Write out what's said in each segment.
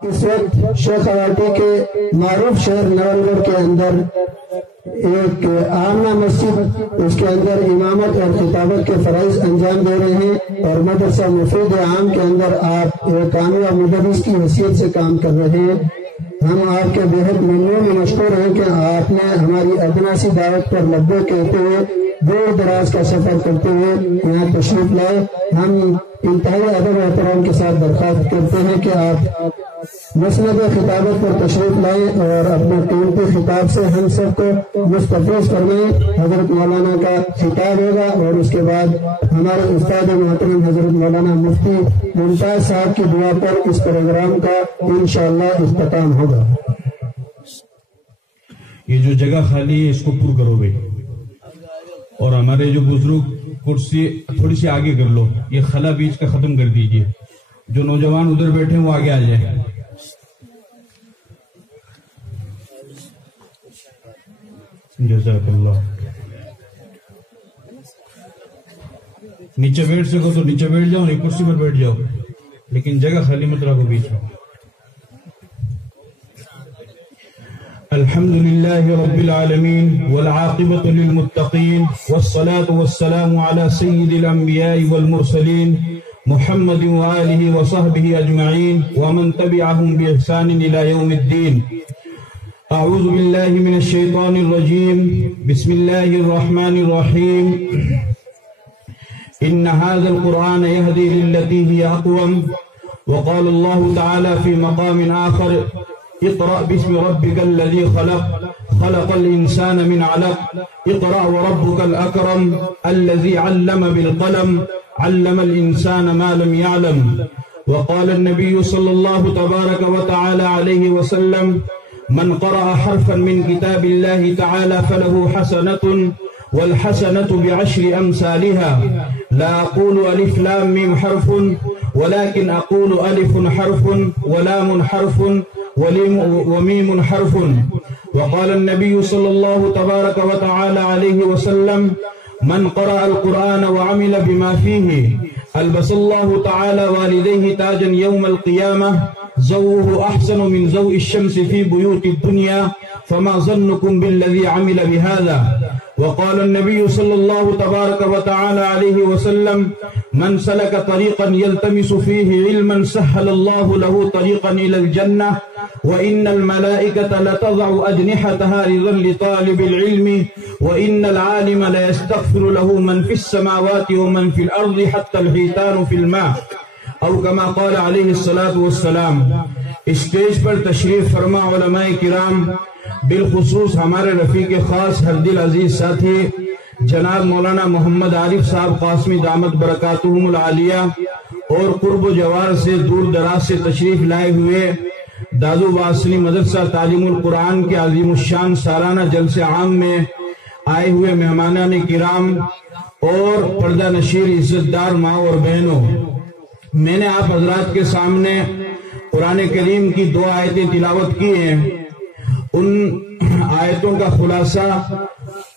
اس وقت شیخ اواٹی کے معروف شہر نول گڑھ کے اندر ایک عامہ مسجد، اس کے اندر امامت اور خطابت کے فرائض انجام دے رہے ہیں، اور مدرسہ مفید عام کے اندر آپ ایک کامیاب مدرس کی حیثیت سے کام کر رہے ہیں۔ ہم آپ کے بہت ممنون و مشکور ہیں کہ آپ نے ہماری ادنا سی دعوت پر لبیک کہتے ہوئے دور دراز کا سفر کرتے ہوئے یہاں تشریف لائے۔ ہم انتہائی ادب و احترام کے ساتھ درخواست کرتے ہیں کہ آپ مسند خطابت پر تشریف لائیں اور اپنے قیمتی خطاب سے ہم سب کو مستفیض فرمائیں۔ حضرت مولانا کا خطاب ہوگا اور اس کے بعد ہمارے استاد محترم حضرت مولانا مفتی ممتاز صاحب کی دعا پر اس پروگرام کا انشاءاللہ اختتام ہوگا۔ یہ جو جگہ خالی ہے اس کو پر کرو بھائی، اور ہمارے جو بزرگ کرسی تھوڑی سی آگے کر لو، یہ خلا بیچ کا ختم کر دیجئے، جو نوجوان ادھر بیٹھے ہیں وہ آگے آ جائیں۔ جزاک اللہ۔ نیچے بیٹھ سکو تو نیچے بیٹھ جاؤ، نہیں کرسی پر بیٹھ جاؤ، لیکن جگہ خالی مت رکھو بیچ میں۔ الحمد لله رب العالمين والعاقبة للمتقين والصلاة والسلام على سيد الأنبياء والمرسلين محمد وآله وصحبه أجمعين ومن تبعهم بإحسان إلى يوم الدين۔ أعوذ بالله من الشيطان الرجيم، بسم الله الرحمن الرحيم۔ إن هذا القرآن يهدي للتي هي أقوم، وقال الله تعالى في مقام آخر: اقرأ باسم ربك الذي خلق، خلق الإنسان من علق، اقرأ وربك الأكرم الذي علم بالقلم، علم الإنسان ما لم يعلم۔ وقال النبي صلى الله تبارك وتعالى عليه وسلم: من قرأ حرفا من كتاب الله تعالى فله حسنة، والحسنة بعشر أمثالها، لا أقول ألف لام ميم حرف، ولكن أقول ألف حرف ولام حرف وميم حرف۔ وقال النبي صلى الله تبارك وتعالى عليه وسلم: من قرأ القرآن وعمل بما فيه ألبس الله تعالى والديه تاجا يوم القيامة ضوءه أحسن من ضوء الشمس في بيوت الدنيا، فما ظنكم بالذي عمل بهذا؟ وقال النبي صلى الله تبارك وتعالى عليه وسلم: من سلك طريقا يلتمس فيه علما سهل الله له طريقا إلى الجنة، وإن الملائكة لتضع أجنحتها رضا لطالب العلم، وإن العالم ليستغفر له من في السماوات ومن في الأرض حتى الحيتان في الماء، او كما قال عليه الصلاة والسلام۔ اسٹیج پر تشریف فرما علماء کرام، بالخصوص ہمارے رفیق خاص ہر دل عزیز ساتھی جناب مولانا محمد عارف صاحب قاسمی دامت برکاتہم العالیہ، اور قرب و جوار سے دور دراز سے تشریف لائے ہوئے دادو باسنی مدرسہ تعلیم القرآن کے عظیم الشان سالانہ جلسے عام میں آئے ہوئے مہمانان کرام اور پردہ نشیر عزت دار ماں اور بہنوں، میں نے آپ حضرات کے سامنے قرآن کریم کی 2 آیتیں تلاوت کی ہیں۔ ان آیتوں کا خلاصہ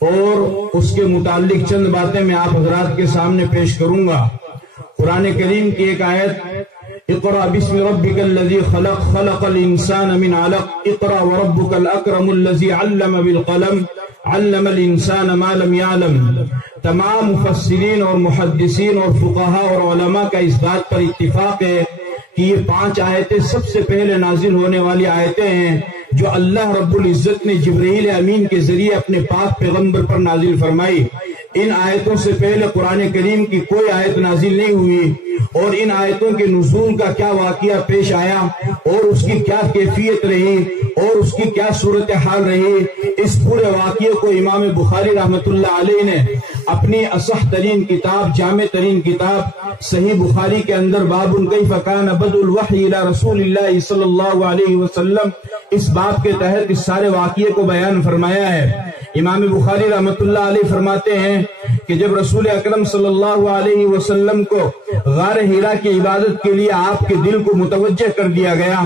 اور اس کے متعلق چند باتیں میں آپ حضرات کے سامنے پیش کروں گا۔ قرآن کریم کی ایک آیت: اقرأ باسم ربك الذي خلق، خلق الإنسان من علق، اقرأ وربك الأكرم الذي علم بالقلم، علم الإنسان ما لم يعلم۔ تمام مفسرین اور محدثین اور فقہاء اور علماء کا اس بات پر اتفاق ہے کہ یہ 5 آیتیں سب سے پہلے نازل ہونے والی آیتیں ہیں جو اللہ رب العزت نے جبرائیل امین کے ذریعے اپنے پاک پیغمبر پر نازل فرمائی۔ ان آیتوں سے پہلے قرآن کریم کی کوئی آیت نازل نہیں ہوئی، اور ان آیتوں کے نزول کا کیا واقعہ پیش آیا اور اس کی کیا کیفیت رہی اور اس کی کیا صورتحال رہی، اس پورے واقعے کو امام بخاری رحمۃ اللہ علیہ نے اپنی اصح ترین کتاب، جامع ترین کتاب صحیح بخاری کے اندر باب کیف کان بدء الوحی الی رسول اللہ صلی اللہ علیہ وسلم، اس باب کے تحت اس سارے واقعے کو بیان فرمایا ہے۔ امام بخاری رحمۃ اللہ علیہ فرماتے ہیں کہ جب رسول اکرم صلی اللہ علیہ وسلم کو غار ہیرا کی عبادت کے لیے آپ کے دل کو متوجہ کر دیا گیا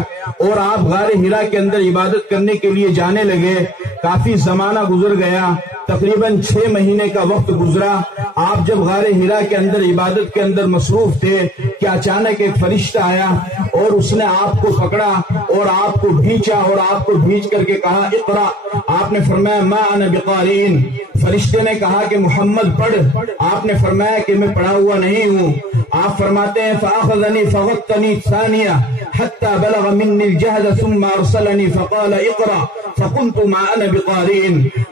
اور آپ غار ہیرا کے اندر عبادت کرنے کے لیے جانے لگے، کافی زمانہ گزر گیا، تقریباً 6 مہینے کا وقت گزرا۔ آپ جب غار ہیرا کے اندر عبادت کے اندر مصروف تھے کہ اچانک ایک فرشتہ آیا اور اس نے آپ کو پکڑا اور آپ کو بھیجا اور آپ کو بھیج کر کے کہا اقرا. آپ نے فرمایا ما انا بقارئ. فرشتے نے کہا کہ محمد پڑھ. آپ نے فرمایا کہ میں پڑھا ہوا نہیں ہوں. آپ فرماتے ہیں فاخذني فغطني ثانية حتى بلغ مني الجهد ثم ارسلني فقال اقرا فقلت ما انا بقارئ.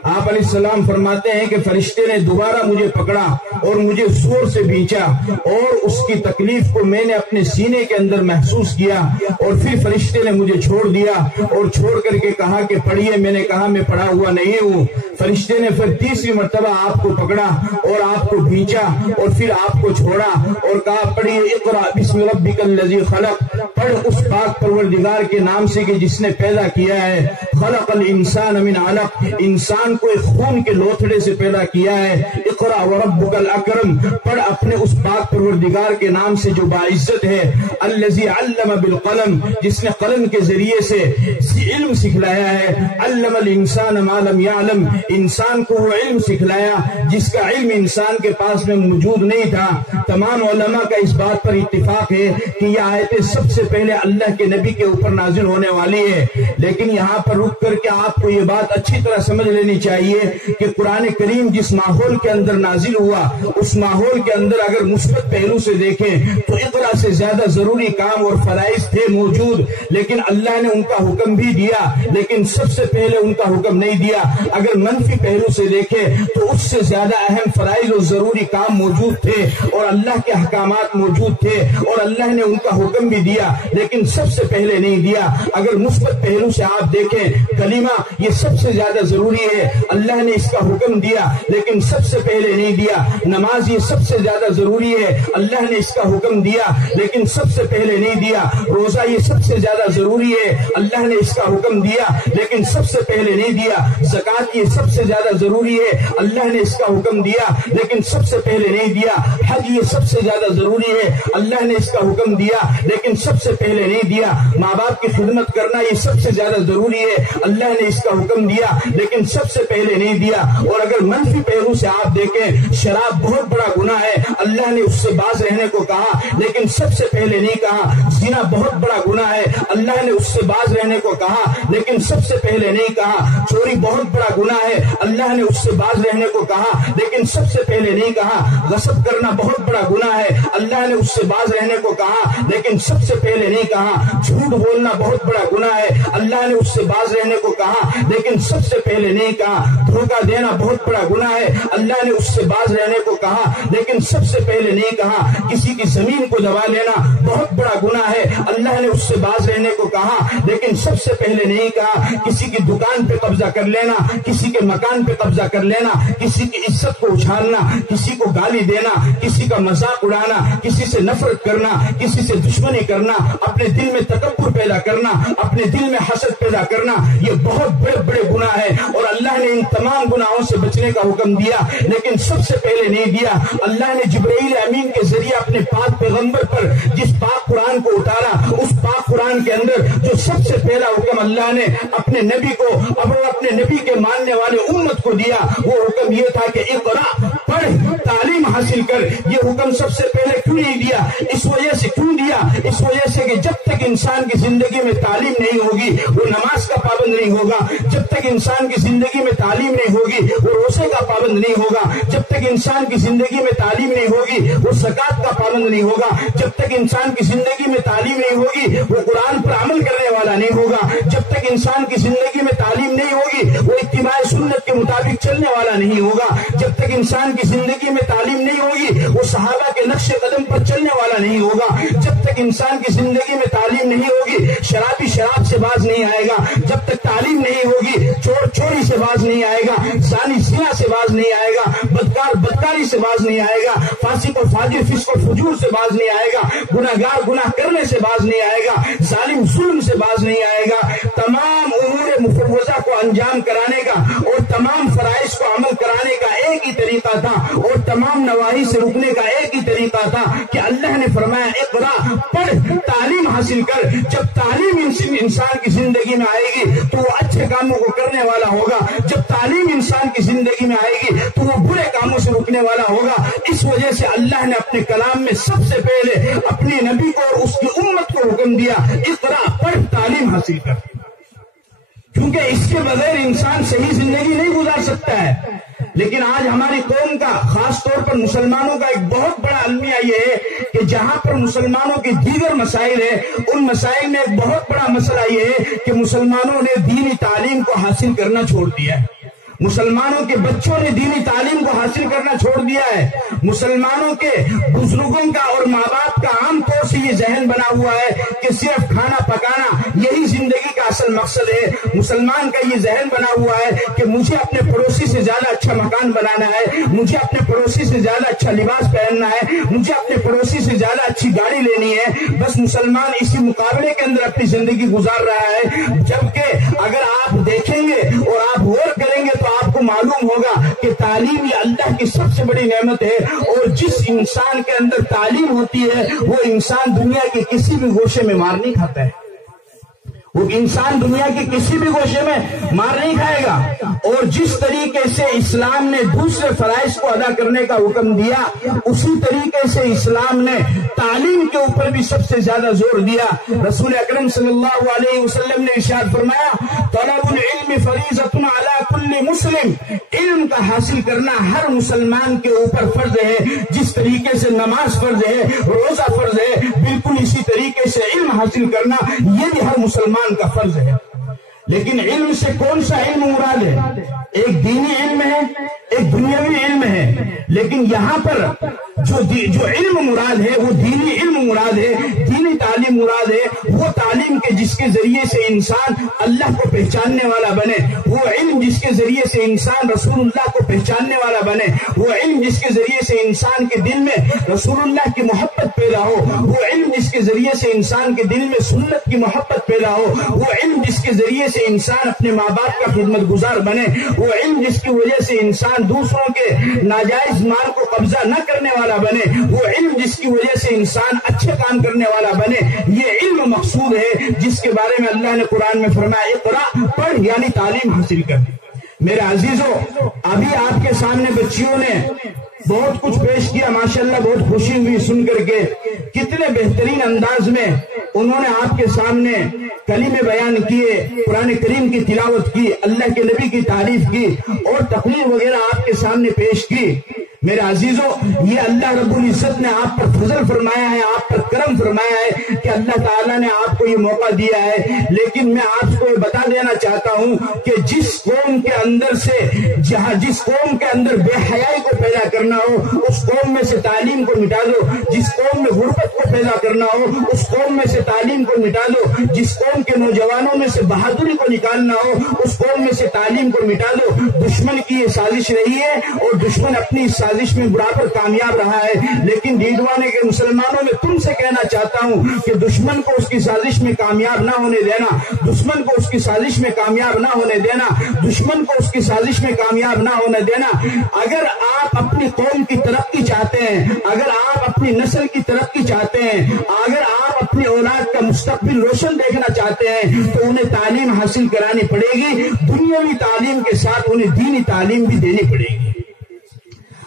آپ علیہ السلام فرماتے ہیں کہ فرشتے نے دوبارہ مجھے پکڑا اور مجھے زور سے بھینچا اور اس کی تکلیف کو میں نے اپنے سینے کے اندر محسوس کیا اور پھر فرشتے نے مجھے چھوڑ دیا اور چھوڑ کر کے کہا کہ پڑھیے. میں نے کہا میں پڑھا ہوا نہیں ہوں. فرشتے نے پھر تیسری مرتبہ آپ کو پکڑا اور آپ کو بھینچا اور پھر آپ کو چھوڑا اور کہا پڑھیے اقرا بسم ربک الذی خلق. پڑھ اس پاک پروردگار کے نام سے کہ جس نے پیدا کیا ہے. خلق الانسان من علق. انسان کو ایک خون کے لوتھڑے سے پیدا کیا ہے. اقرا وربک الاکرم. پڑھ اپنے اس پاک پروردگار کے نام سے جو باعزت ہے. الذی علم بالقلم. جس نے قلم کے ذریعے سے علم سکھلایا ہے. علم الانسان ما لم يعلم. انسان کو وہ علم سکھلایا جس کا علم انسان کے پاس میں موجود نہیں تھا. تمام علماء کا اس بات پر اتفاق ہے کہ یہ آیتیں سب سے پہلے اللہ کے نبی کے اوپر نازل ہونے والی ہے. لیکن یہاں پر رک کر کے آپ کو یہ بات اچھی طرح سمجھ لینی چاہیے کہ قرآن کریم جس ماحول کے اندر نازل ہوا اس ماحول کے اندر اگر مثبت پہلو سے دیکھیں تو اقرا سے زیادہ ضروری کام اور فرائض تھے موجود. لیکن اللہ نے ان کا حکم بھی دیا لیکن سب سے پہلے ان کا حکم نہیں دیا. اگر منفی پہلو سے دیکھیں تو اس سے زیادہ اہم فرائض اور ضروری کام موجود تھے اور اللہ کے احکامات موجود تھے اور اللہ نے ان کا حکم بھی دیا لیکن سب سے پہلے نہیں دیا. اگر مثبت پہلو سے آپ دیکھیں کلمہ یہ سب سے زیادہ ضروری ہے. اللہ نے اس کا حکم دیا لیکن سب سے پہلے نہیں دیا. نماز یہ سب سے زیادہ ضروری ہے. اللہ نے اس کا حکم دیا لیکن سب سے پہلے نہیں دیا. روزہ یہ سب سے زیادہ ضروری ہے. اللہ نے اس کا حکم دیا لیکن سب سے پہلے نہیں دیا. زکوٰۃ یہ سب سے زیادہ ضروری ہے. اللہ نے اس کا حکم دیا لیکن سب سے پہلے نہیں دیا. حج یہ سب سے زیادہ ضروری ہے. اللہ نے اس کا حکم دیا لیکن سب سے پہلے نہیں دیا. ماں باپ کی خدمت کرنا یہ سب سے زیادہ ضروری ہے. اللہ نے اس کا حکم دیا لیکن سب سے پہلے نہیں دیا. اور اگر منفی پہلو سے آپ دیکھیں شراب بہت بڑا گناہ ہے. اللہ نے اس سے باز رہنے کو کہا لیکن سب سے پہلے نہیں کہا. زنا بہت بڑا گناہ ہے. اللہ نے اس سے باز رہنے کو کہا لیکن سب سے پہلے نہیں کہا. چوری بہت بڑا گناہ ہے. اللہ نے اس سے باز رہنے کو کہا لیکن سب سے پہلے نہیں کہا. غصب کرنا بہت بڑا گناہ ہے. اللہ نے اس سے باز رہنے کو کہا لیکن سب سے پہلے نہیں کہا. جھوٹ بولنا بہت بڑا گناہ ہے. اللہ نے اس سے باز رہنے کو کہا لیکن سب سے پہلے نہیں کہا. دھوکہ دینا بہت بڑا گناہ ہے. اللہ نے اس سے باز رہنے کو کہا لیکن سب سے پہلے نہیں کہا. کسی کی زمین کو دبا لینا بہت بڑا گناہ ہے. اللہ نے اس سے باز رہنے کو کہا لیکن سب سے پہلے نہیں کہا. کسی کی دکان پہ قبضہ کر لینا, کسی کے مکان پہ قبضہ کر لینا, کسی کی عزت کو اچھالنا, کسی کو گالی دینا, کسی کا مذاق اڑانا, کسی سے نفرت کرنا, کسی سے دشمنی کرنا, اپنے دل میں تکبر پیدا کرنا, اپنے دل میں حسد پیدا کرنا, یہ بہت بڑے بڑے گناہ ہے. اور اللہ نے ان تمام گناہوں سے بچنے کا حکم دیا لیکن سب سے پہلے نہیں دیا. اللہ نے جبرائیل امین کے ذریعے اپنے پاک پیغمبر پر جس پاک قرآن کو اتارا اس پاک قرآن کے اندر جو سب سے پہلا حکم اللہ نے اپنے نبی کو اپنے نبی کے ماننے والے امت کو دیا وہ حکم یہ تھا کہ اقرا, پڑھ, تعلیم حاصل کر. یہ حکم سب سے پہلے کیوں نہیں دیا؟ اس وجہ سے کیوں دیا؟ اس وجہ سے کہ جب تک انسان کی زندگی میں تعلیم نہیں ہوگی وہ نماز کا پابند نہیں ہوگا. جب تک انسان کی زندگی میں تعلیم نہیں ہوگی وہ روزے کا پابند نہیں ہوگا. جب تک انسان کی زندگی میں تعلیم نہیں ہوگی وہ زکوٰۃ کا پابند نہیں ہوگا. جب تک انسان کی زندگی میں تعلیم نہیں ہوگی وہ قرآن پر عمل کرنے والا نہیں ہوگا. جب تک انسان کی زندگی میں تعلیم نہیں ہوگی وہ اتباع سنت کے مطابق چلنے والا نہیں ہوگا. جب تک انسان کی زندگی میں تعلیم نہیں ہوگی وہ صحابہ کے نقش قدم پر چلنے والا نہیں ہوگا. جب تک انسان کی زندگی میں تعلیم نہیں ہوگی شرابی شراب سے باز نہیں آئے گا. جب تک تعلیم نہیں ہوگی چور چوری سے باز نہیں آئے گا, زانی زنا سے باز نہیں آئے گا, بدکار بدکاری سے باز نہیں آئے گا, فاسق اور فاجر فسق اور فجور سے باز نہیں آئے گا, گناہگار گناہ کرنے سے باز نہیں آئے گا, ظالم ظلم سے باز نہیں آئے گا. تمام امور مفوضہ کو انجام کرانے کا اور تمام فرائض کو عمل کرانے کا ایک ہی طریقہ تھا اور تمام نواہی سے رکنے کا ایک ہی طریقہ تھا کہ اللہ نے فرمایا اقرا, پڑھ, تعلیم حاصل کر. جب تعلیم انسان کی زندگی میں آئے گی تو وہ اچھے کاموں کو کرنے والا ہوگا. جب تعلیم انسان کی زندگی میں آئے گی تو وہ برے کاموں سے رکنے والا ہوگا. اس وجہ سے اللہ نے اپنے کلام میں سب سے پہلے اپنے نبی کو اور اس کی امت کو کو حکم دیا اقرا، پڑھ، تعلیم حاصل کر، کیونکہ اس کے بغیر انسان صحیح زندگی نہیں گزار سکتا ہے۔ لیکن آج ہماری قوم کا، خاص طور پر مسلمانوں کا ایک بہت بڑا المیہ یہ ہے کہ جہاں پر مسلمانوں کے دیگر مسائل ہیں، ان مسائل میں ایک بہت بڑا مسئلہ یہ ہے کہ مسلمانوں نے دینی تعلیم کو حاصل کرنا چھوڑ دیا ہے، مسلمانوں کے بچوں نے دینی تعلیم کو حاصل کرنا چھوڑ دیا ہے، مسلمانوں کے بزرگوں کا اور ماں باپ کا عام طور سے یہ ذہن بنا ہوا ہے کہ صرف کھانا پکانا یہی زندگی کا اصل مقصد ہے۔ مسلمان کا یہ ذہن بنا ہوا ہے کہ مجھے اپنے پڑوسی سے زیادہ اچھا مکان بنانا ہے، مجھے اپنے پڑوسی سے زیادہ اچھا لباس پہننا ہے، مجھے اپنے پڑوسی سے زیادہ اچھی گاڑی لینی ہے۔ بس مسلمان اسی مقابلے کے اندر اپنی زندگی گزار رہا ہے، جبکہ اگر آپ دیکھیں گے اور آپ غور کریں گے تو آپ کو معلوم ہوگا کہ تعلیم یہ اللہ کی سب سے بڑی نعمت ہے، اور جس انسان کے اندر تعلیم ہوتی ہے وہ انسان دنیا کے کسی بھی گوشے میں مار نہیں کھاتا ہے، وہ انسان دنیا کے کسی بھی گوشے میں مار نہیں کھائے گا۔ اور جس طریقے سے اسلام نے دوسرے فرائض کو ادا کرنے کا حکم دیا، اسی طریقے سے اسلام نے تعلیم کے اوپر بھی سب سے زیادہ زور دیا۔ رسول اکرم صلی اللہ علیہ وسلم نے ارشاد فرمایا، طلب العلم فریضۃ علی کل مسلم، علم کا حاصل کرنا ہر مسلمان کے اوپر فرض ہے، جس طریقے سے نماز فرض ہے، روزہ فرض ہے، بالکل اسی طریقے سے علم حاصل کرنا یہ بھی ہر مسلمان کا فرض ہے۔ لیکن علم سے کون سا علم مراد ہے؟ ایک دینی علم ہے، ایک دنیاوی علم ہے، لیکن یہاں پر جو علم مراد ہے وہ دینی علم مراد ہے، دینی تعلیم مراد ہے، وہ تعلیم کے جس کے ذریعے سے انسان اللہ کو پہچاننے والا بنے، وہ علم جس کے ذریعے سے انسان رسول اللہ کو پہچاننے والا بنے، وہ علم جس کے ذریعے سے انسان کے دل میں رسول اللہ کی محبت پیدا ہو، وہ علم جس کے ذریعے سے انسان کے دل میں سنت کی محبت پیدا ہو، وہ علم جس کے ذریعے سے انسان اپنے ماں باپ کا خدمت گزار بنے، وہ علم جس کی وجہ سے انسان دوسروں کے ناجائز مال کو قبضہ نہ کرنے والا بنے، وہ علم جس کی وجہ سے انسان اچھے کام کرنے والا بنے، یہ علم مقصود ہے جس کے بارے میں اللہ نے قرآن میں فرمایا اقرا، پڑھ، یعنی تعلیم حاصل کر۔ میرے عزیزو، ابھی آپ کے سامنے بچیوں نے بہت کچھ پیش کیا، ماشاءاللہ بہت خوشی ہوئی سن کر کے، کتنے بہترین انداز میں انہوں نے آپ کے سامنے کلمے بیان کیے، قرآن کریم کی تلاوت کی، اللہ کے نبی کی تعریف کی اور تقریر وغیرہ آپ کے سامنے پیش کی۔ میرے عزیزو، یہ اللہ رب العزت نے آپ پر فضل فرمایا ہے، آپ پر کرم فرمایا ہے کہ اللہ تعالیٰ نے آپ کو یہ موقع دیا ہے۔ لیکن میں آپ کو یہ بتا دینا چاہتا ہوں کہ جس قوم کے اندر سے جس قوم کے اندر بے حیائی کو پیدا کرنا ہو، اس قوم میں سے تعلیم کو مٹا دو، جس قوم میں غربت کو پیدا کرنا ہو، اس قوم میں سے تعلیم کو مٹا دو، جس قوم کے نوجوانوں میں سے بہادری کو نکالنا ہو، اس قوم میں سے تعلیم کو مٹا دو۔ دشمن کی یہ سازش رہی ہے اور دشمن اپنی سازش میں برابر کامیاب رہا ہے، لیکن ڈیڈوانے کے مسلمانوں میں تم سے کہنا چاہتا ہوں کہ دشمن کو اس کی سازش میں کامیاب نہ ہونے دینا، دشمن کو اس کی سازش میں کامیاب نہ ہونے دینا، دشمن کو اس کی سازش میں کامیاب نہ ہونے دینا۔ اگر آپ اپنی قوم کی ترقی چاہتے ہیں، اگر آپ اپنی نسل کی ترقی چاہتے ہیں، اگر آپ اپنی اولاد کا مستقبل روشن دیکھنا چاہتے ہیں تو انہیں تعلیم حاصل کرانی پڑے گی، دنیاوی تعلیم کے ساتھ انہیں دینی تعلیم بھی دینی پڑے گی۔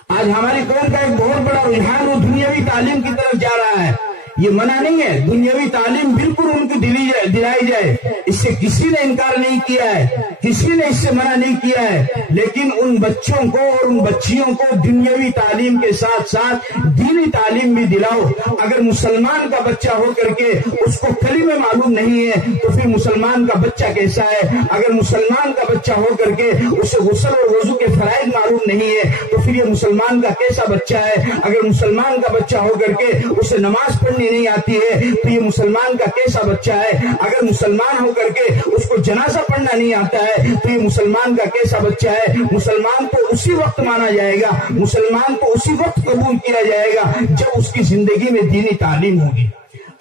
آج ہماری قوم کا ایک بہت بڑا رجحان وہ دنیاوی تعلیم کی طرف جا رہا ہے۔ یہ منع نہیں ہے، دنیاوی تعلیم بالکل ان کو دلائی جائے، اس سے کسی نے انکار نہیں کیا ہے، کسی نے اس سے منع نہیں کیا ہے، لیکن ان بچوں کو اور ان بچیوں کو دنیاوی تعلیم کے ساتھ ساتھ دینی تعلیم بھی دلاؤ۔ اگر مسلمان کا بچہ ہو کر کے اس کو کلمے معلوم نہیں ہے تو پھر مسلمان کا بچہ کیسا ہے؟ اگر مسلمان کا بچہ ہو کر کے اسے غسل اور وضو کے فرائض معلوم نہیں ہے تو پھر یہ مسلمان کا کیسا بچہ ہے؟ اگر مسلمان کا بچہ ہو کر کے اسے نماز پڑھنی نہیں آتی ہے تو یہ مسلمان کا کیسا بچہ ہے؟ اگر مسلمان ہو کر کے اس کو جنازہ پڑھنا نہیں آتا ہے تو یہ مسلمان کا کیسا بچہ ہے؟ مسلمان کو اسی وقت مانا جائے گا، مسلمان کو اسی وقت قبول کیا جائے گا جب اس کی زندگی میں دینی تعلیم ہوگی۔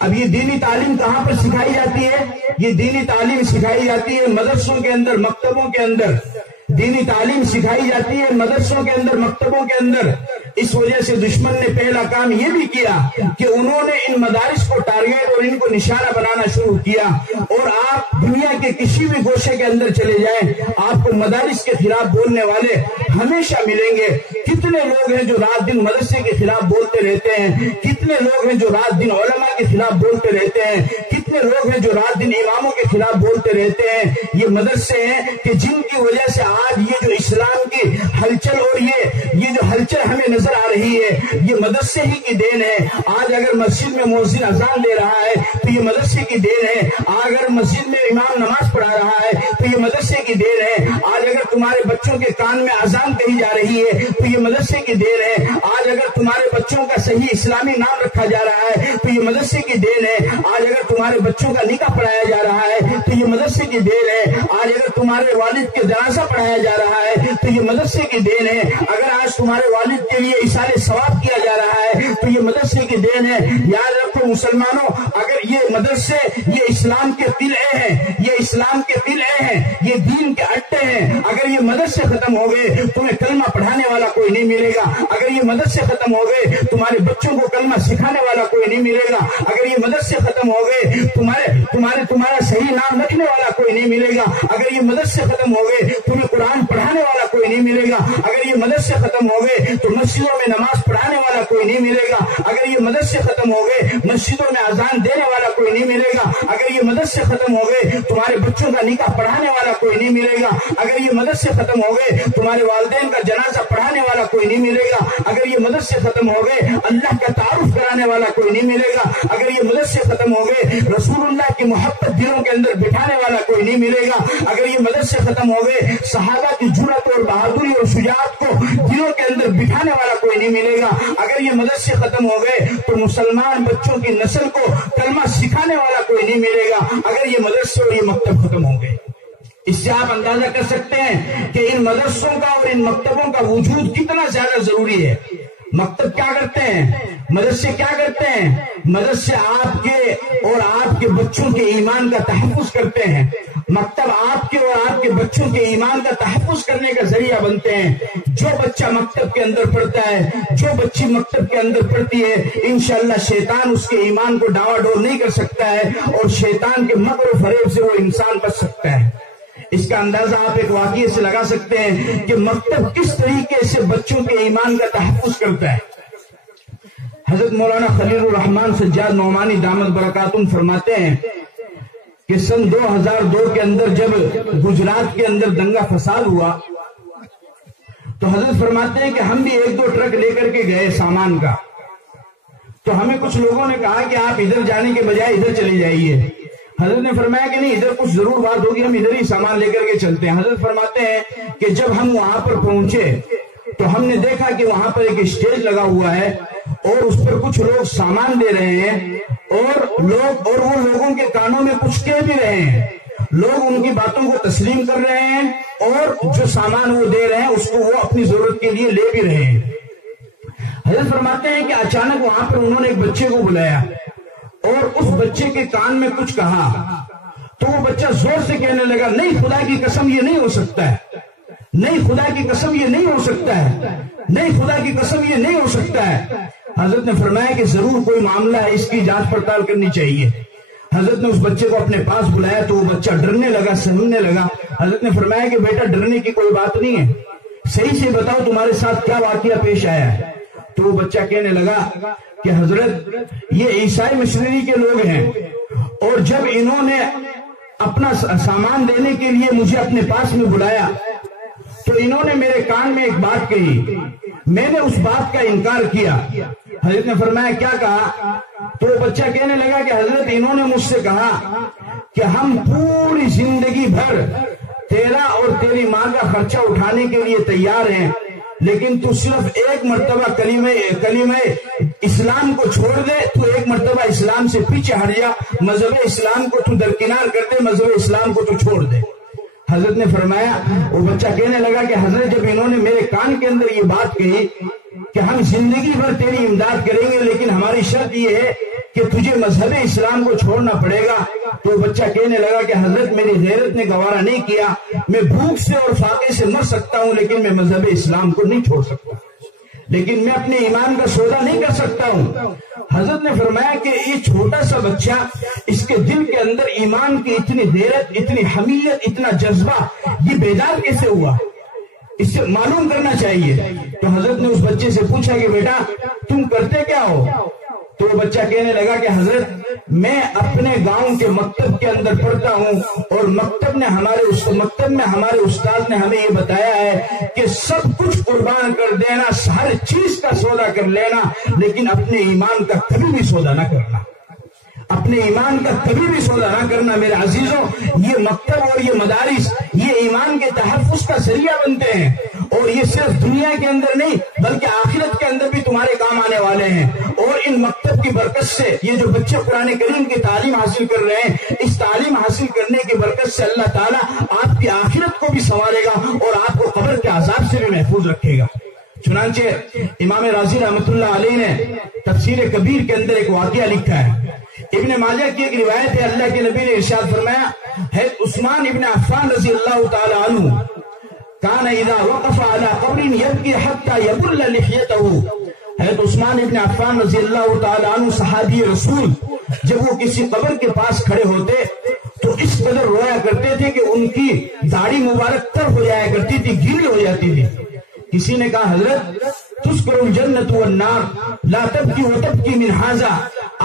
اب یہ دینی تعلیم کہاں پر سکھائی جاتی ہے؟ یہ دینی تعلیم سکھائی جاتی ہے مدرسوں کے اندر، مکتبوں کے اندر، دینی تعلیم سکھائی جاتی ہے مدرسوں کے اندر، مکتبوں کے اندر۔ اس وجہ سے دشمن نے پہلا کام یہ بھی کیا کہ انہوں نے ان مدارس کو ٹارگیٹ اور ان کو نشانہ بنانا شروع کیا، اور آپ دنیا کے کسی بھی گوشے کے اندر چلے جائیں آپ کو مدارس کے خلاف بولنے والے ہمیشہ ملیں گے. کتنے لوگ ہیں جو رات دن مدرسے کے خلاف بولتے رہتے ہیں, کتنے لوگ ہیں جو رات دن علماء کے خلاف بولتے رہتے ہیں, کتنے لوگ ہیں جو رات دن اماموں کے خلاف بولتے رہتے ہیں. یہ مدرسے ہیں کہ جن کی وجہ سے آج یہ جو اسلام کی ہلچل اور یہ جو ہلچل ہمیں نظر آ رہی ہے یہ مدرسے ہی کی دین ہے. آج اگر مسجد میں مؤذن اذان دے رہا ہے تو یہ مدرسے کی دین ہے. اگر مسجد میں امام نماز پڑھا رہا ہے تو یہ مدرسے کی دین ہے. آج اگر تمہارے بچوں کے کان میں اذان کہی جا رہی ہے تو یہ مدرسے کی دین ہے. آج اگر تمہارے بچوں کا صحیح اسلامی نام رکھا جا رہا ہے تو یہ مدرسے کی دین ہے. آج اگر تمہارے بچوں کا نکاح پڑھایا جا رہا ہے تو یہ مدرسے کی دین ہے. آج اگر تمہارے والد کے جنازہ پڑھایا جا رہا ہے تو یہ مدرسے کی دین ہے. اگر آج تمہارے والد کے لیے ایصال ثواب کیا جا رہا ہے تو یہ مدرسے کی دین ہے. یاد رکھو مسلمانوں, اگر یہ مدرسے یہ اسلام کے قلعے ہیں, یہ اسلام کے قلعے ہیں, یہ دین کے اڈے ہیں. اگر یہ مدرسے ختم ہو گئے تمہیں کلمہ پڑھانے والا کوئی نہیں ملے گا. اگر یہ مدرسے ختم ہو گئے تمہارے بچوں کو کلمہ سکھانے والا کوئی نہیں ملے گا. اگر یہ مدرسے ختم ہو گئے تمہارا صحیح نام رکھنے والا کوئی نہیں ملے گا. اگر یہ مدرسے ختم ہو گئے تمہیں قرآن پڑھانے والا کوئی نہیں ملے گا. اگر یہ مدرسے ختم ہو گئے تو مسجدوں میں نماز پڑھانے والا کوئی نہیں ملے گا. اگر یہ مدرسے ختم ہو گئے مسجدوں میں اذان دینے والا کوئی نہیں ملے گا. اگر یہ مدرسے ختم ہو گئے تمہارے بچوں کا نکاح پڑھانے والا کوئی نہیں ملے گا. اگر یہ مدرسے ختم ہو گئے تمہارے والدین کا جنازہ پڑھانے والا کوئی نہیں ملے گا. اگر یہ مدرسے ختم ہو گئے اللہ کا تعارف کرانے والا کوئی نہیں ملے گا. اگر یہ مدرسے ختم ہو گئے رسول اللہ کی محبت دلوں کے اندر بٹھانے والا کوئی نہیں ملے گا. اگر یہ مدرسے ختم ہو گئے صحابہ کی جرأت اور بہادری اور شجاعت کو دلوں کے اندر بٹھانے والا کوئی نہیں ملے گا. اگر یہ مدرسے ختم ہو گئے تو مسلمان بچوں کی نسل کو کلمہ سکھانے والا کوئی نہیں ملے گا. اگر یہ مدرسے اور یہ مکتب ختم ہو گئے, اس سے آپ اندازہ کر سکتے ہیں کہ ان مدرسوں کا اور ان مکتبوں کا وجود کتنا زیادہ ضروری ہے. مکتب کیا کرتے ہیں, مدرسے کیا کرتے ہیں؟ مدرسے آپ کے اور آپ کے بچوں کے ایمان کا تحفظ کرتے ہیں. مکتب آپ کے اور آپ کے بچوں کے ایمان کا تحفظ کرنے کا ذریعہ بنتے ہیں. جو بچہ مکتب کے اندر پڑھتا ہے, جو بچی مکتب کے اندر پڑھتی ہے, انشاءاللہ شیطان اس کے ایمان کو ڈاوا ڈول نہیں کر سکتا ہے اور شیطان کے مکر و فریب سے وہ انسان بچ سکتا ہے. اس کا اندازہ آپ ایک واقعے سے لگا سکتے ہیں کہ مکتب کس طریقے سے بچوں کے ایمان کا تحفظ کرتا ہے. حضرت مولانا خلیل الرحمان سجاد نعمانی دامت برکاتہم فرماتے ہیں کہ سن 2002 کے اندر جب گجرات کے اندر دنگا فساد ہوا تو حضرت فرماتے ہیں کہ ہم بھی 1-2 ٹرک لے کر کے گئے سامان کا. تو ہمیں کچھ لوگوں نے کہا کہ آپ ادھر جانے کے بجائے ادھر چلے جائیے. حضرت نے فرمایا کہ نہیں, ادھر کچھ ضرور بات ہوگی, ہم ادھر ہی سامان لے کر کے چلتے ہیں. حضرت فرماتے ہیں کہ جب ہم وہاں پر پہنچے تو ہم نے دیکھا کہ وہاں پر ایک اسٹیج لگا ہوا ہے اور اس پر کچھ لوگ سامان دے رہے ہیں اور وہ لوگوں کے کانوں میں کچھ کہہ بھی رہے ہیں. لوگ ان کی باتوں کو تسلیم کر رہے ہیں اور جو سامان وہ دے رہے ہیں اس کو وہ اپنی ضرورت کے لیے لے بھی رہے ہیں. حضرت فرماتے ہیں کہ اچانک وہاں پر انہوں نے ایک بچے کو بلایا اور اس بچے کے کان میں کچھ کہا تو وہ بچہ زور سے کہنے لگا, نہیں خدا کی قسم یہ نہیں ہو سکتا ہے, نہیں خدا کی قسم یہ نہیں ہو سکتا ہے, نہیں خدا کی قسم یہ نہیں ہو سکتا ہے. حضرت نے فرمایا کہ ضرور کوئی معاملہ ہے, اس کی جانچ پڑتال کرنی چاہیے. حضرت نے اس بچے کو اپنے پاس بلایا تو وہ بچہ ڈرنے لگا, سہمنے لگا. حضرت نے فرمایا کہ بیٹا ڈرنے کی کوئی بات نہیں ہے, صحیح سے بتاؤ تمہارے ساتھ کیا واقعہ پیش آیا ہے. تو وہ بچہ کہنے لگا کہ حضرت یہ عیسائی مشنری کے لوگ ہیں اور جب انہوں نے اپنا سامان دینے کے لیے مجھے اپنے پاس میں بلایا تو انہوں نے میرے کان میں ایک بات کہی, میں نے اس بات کا انکار کیا. حضرت نے فرمایا کیا کہا؟ تو وہ بچہ کہنے لگا کہ حضرت انہوں نے مجھ سے کہا کہ ہم پوری زندگی بھر تیرا اور تیری ماں کا خرچہ اٹھانے کے لیے تیار ہیں, لیکن تو صرف ایک مرتبہ کلمہ اسلام کو چھوڑ دے, تو ایک مرتبہ اسلام سے پیچھے ہٹ جا, مذہب اسلام کو تو درکنار کر دے, مذہب اسلام کو تو چھوڑ دے. حضرت نے فرمایا, وہ بچہ کہنے لگا کہ حضرت جب انہوں نے میرے کان کے اندر یہ بات کہی کہ ہم زندگی بھر تیری امداد کریں گے لیکن ہماری شرط یہ ہے کہ تجھے مذہب اسلام کو چھوڑنا پڑے گا, تو وہ بچہ کہنے لگا کہ حضرت میری غیرت نے گوارا نہیں کیا, میں بھوک سے اور فاقے سے مر سکتا ہوں لیکن میں مذہب اسلام کو نہیں چھوڑ سکتا. لیکن میں اپنے ایمان کا سودا نہیں کر سکتا ہوں۔ حضرت نے فرمایا کہ یہ چھوٹا سا بچہ، اس کے دل کے اندر ایمان کی اتنی غیرت، اتنی حمیت، اتنا جذبہ، یہ بیدار کیسے ہوا؟ اس سے معلوم کرنا چاہیے۔ تو حضرت نے اس بچے سے پوچھا کہ بیٹا تم کرتے کیا ہو؟ تو وہ بچہ کہنے لگا کہ حضرت میں اپنے گاؤں کے مکتب کے اندر پڑھتا ہوں، اور مکتب میں ہمارے استاد نے ہمیں یہ بتایا ہے کہ سب کچھ قربان کر دینا، ہر چیز کا سودا کر لینا، لیکن اپنے ایمان کا کبھی بھی سودا نہ کرنا، اپنے ایمان کا کبھی بھی سودا نہ کرنا۔ میرے عزیزوں، یہ مکتب اور یہ مدارس یہ ایمان کے تحفظ کا ذریعہ بنتے ہیں، اور یہ صرف دنیا کے اندر نہیں بلکہ آخرت کے اندر بھی تمہارے کام آنے والے ہیں۔ اور ان مکتب کی برکت سے یہ جو بچے قرآن کریم کی تعلیم حاصل کر رہے ہیں، اس تعلیم حاصل کرنے کی برکت سے اللہ تعالیٰ آپ کی آخرت کو بھی سنوارے گا اور آپ کو قبر کے عذاب سے بھی محفوظ رکھے گا۔ چنانچہ امام رازی رحمۃ اللہ علیہ نے تفسیر کبیر کے اندر ایک واقعہ لکھا ہے۔ ابن ماجہ کی ایک روایت ہے، اللہ کے نبی نے ارشاد فرمایا ہے عثمان ابن عفان رضی اللہ تعالی عنہ کان اذا وقف على قبر يبكي حتى يبل لحيته۔ حضرت عثمان ابن عفان رضی اللہ تعالی عنہ صحابی رسول جب وہ کسی قبر کے پاس کھڑے ہوتے تو اس قدر رویا کرتے تھے کہ ان کی داڑھی مبارک تر ہو جایا کرتی تھی، گیلی ہو جاتی تھی۔ کسی نے کہا حضرت تذکر الجنت والنار لا تبکی وتبکی من ھذا،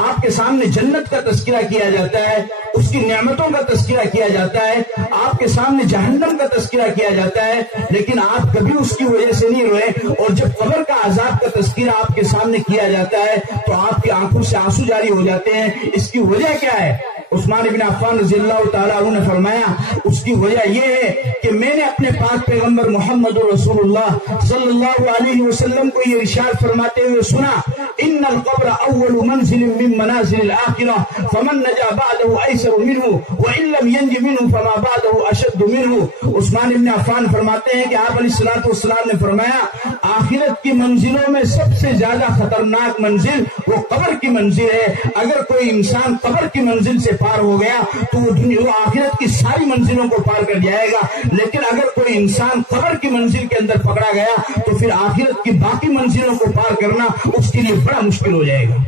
آپ کے سامنے جنت کا تذکرہ کیا جاتا ہے، اس کی نعمتوں کا تذکرہ کیا جاتا ہے، آپ کے سامنے جہنم کا تذکرہ کیا جاتا ہے، لیکن آپ کبھی اس کی وجہ سے نہیں روئے، اور جب قبر کا عذاب کا تذکرہ آپ کے سامنے کیا جاتا ہے تو آپ کی آنکھوں سے آنسو جاری ہو جاتے ہیں۔ اس کی وجہ کیا ہے؟ عثمان بن عفان رضی اللہ تعالیٰ عنہ نے فرمایا اس کی وجہ یہ ہے کہ میں نے اپنے پاک پیغمبر محمد رسول اللہ صلی اللہ علیہ وسلم کو یہ ارشاد فرماتے ہوئے سنا، ان القبر اول منزل من منازل الاخرہ فمن نجا بعده ایسر منه وان لم ینج منه فما بعده اشد منه۔ عثمان بن عفان فرماتے ہیں کہ آپ علیہ الصلوۃ والسلام نے فرمایا آخرت کی منزلوں میں سب سے زیادہ خطرناک منزل وہ قبر کی منزل ہے۔ اگر کوئی انسان قبر کی منزل سے پار ہو گیا تو وہ آخرت کی ساری منزلوں کو پار کر جائے گا، لیکن اگر کوئی انسان قبر کی منزل کے اندر پکڑا گیا تو پھر آخرت کی باقی منزلوں کو پار کرنا اس کے لیے بڑا مشکل ہو جائے گا۔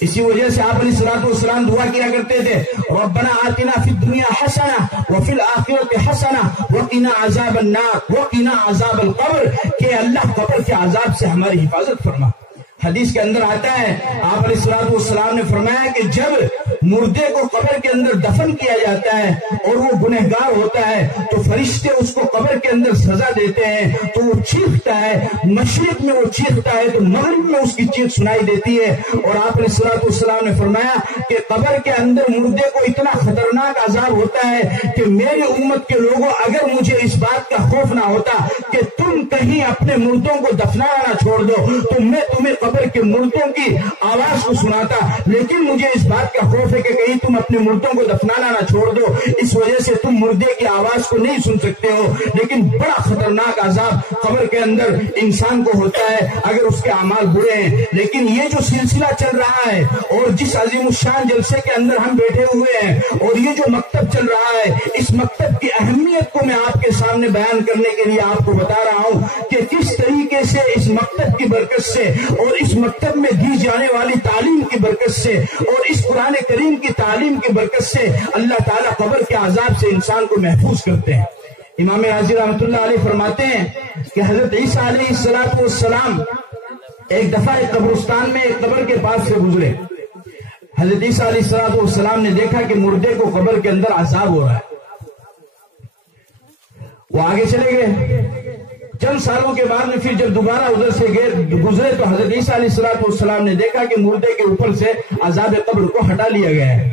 اسی وجہ سے آپ علیہ الصلوۃ والسلام دعا کیا کرتے تھے، ربنا آتنا فی الدنیا حسنہ وفی الآخرۃ حسنہ وقنا عذاب النار وقنا عذاب القبر، کہ اللہ قبر کے عذاب سے ہماری حفاظت فرما۔ حدیث کے اندر آتا ہے آپ علیہ الصلوۃ والسلام نے فرمایا کہ جب مردے کو قبر کے اندر دفن کیا جاتا ہے اور وہ گنہگار ہوتا ہے تو فرشتے اس کو قبر کے اندر سزا دیتے ہیں تو وہ چیختا ہے، مشرق میں وہ چیختا ہے تو مغرب میں اس کی چیخ سنائی دیتی ہے۔ اور آپ علیہ الصلوۃ والسلام نے فرمایا کہ قبر کے اندر مردے کو اتنا خطرناک عذاب ہوتا ہے کہ میری امت کے لوگوں اگر مجھے اس بات کا خوف نہ ہوتا کہ تم کہیں اپنے مردوں کو دفنانا نہ چھوڑ دو تو میں تمہیں قبر کے مردوں کی آواز کو سناتا، لیکن مجھے اس بات کا خوف ہے کہ کہیں تم اپنے مردوں کو دفنانا نہ چھوڑ دو، اس وجہ سے تم مردے کی آواز کو نہیں سن سکتے ہو۔ لیکن بڑا خطرناک عذاب قبر کے اندر انسان کو ہوتا ہے اگر اس کے اعمال برے ہیں۔ لیکن یہ جو سلسلہ چل رہا ہے اور جس عظیم الشان جلسے کے اندر ہم بیٹھے ہوئے ہیں اور یہ جو مکتب چل رہا ہے، اس مکتب کی اہمیت کو میں آپ کے سامنے بیان کرنے کے لیے آپ کو بتا رہا ہوں کہ کس طریقے سے اس مکتب کی برکت سے اور اس مکتب میں دی جانے والی تعلیم کی برکت سے اور اس قرآن کریم کی تعلیم کی برکت سے اللہ تعالیٰ قبر کے عذاب سے انسان کو محفوظ کرتے ہیں۔ امام رازی رحمۃ اللہ علیہ فرماتے ہیں کہ حضرت عیسیٰ علیہ السلام ایک دفعہ ایک قبرستان میں ایک قبر کے پاس سے گزرے۔ حضرت عیسیٰ علیہ السلام نے دیکھا کہ مردے کو قبر کے اندر عذاب ہو رہا ہے، وہ آگے چلے گئے۔ چند سالوں کے بعد میں پھر جب دوبارہ ادھر سے گزرے تو حضرت عیسیٰ علیہ السلام نے دیکھا کہ مردے کے اوپر سے عذاب قبر کو ہٹا لیا گیا ہے۔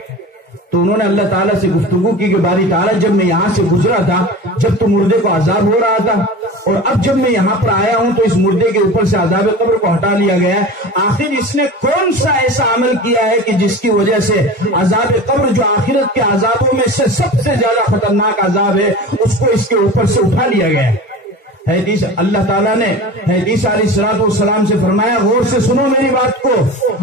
تو انہوں نے اللہ تعالیٰ سے گفتگو کی کہ باری تعالیٰ جب میں یہاں سے گزرا تھا جب تو مردے کو عذاب ہو رہا تھا اور اب جب میں یہاں پر آیا ہوں تو اس مردے کے اوپر سے عذاب قبر کو ہٹا لیا گیا ہے، آخر اس نے کون سا ایسا عمل کیا ہے کہ جس کی وجہ سے عذاب قبر جو آخرت کے عذابوں میں سے سب سے زیادہ خطرناک عذاب ہے اس کو اس کے اوپر سے اٹھا لیا گیا ہے۔ حدیث اللہ تعالیٰ نے حدیث علیہ السلام سے فرمایا غور سے سنو میری بات کو،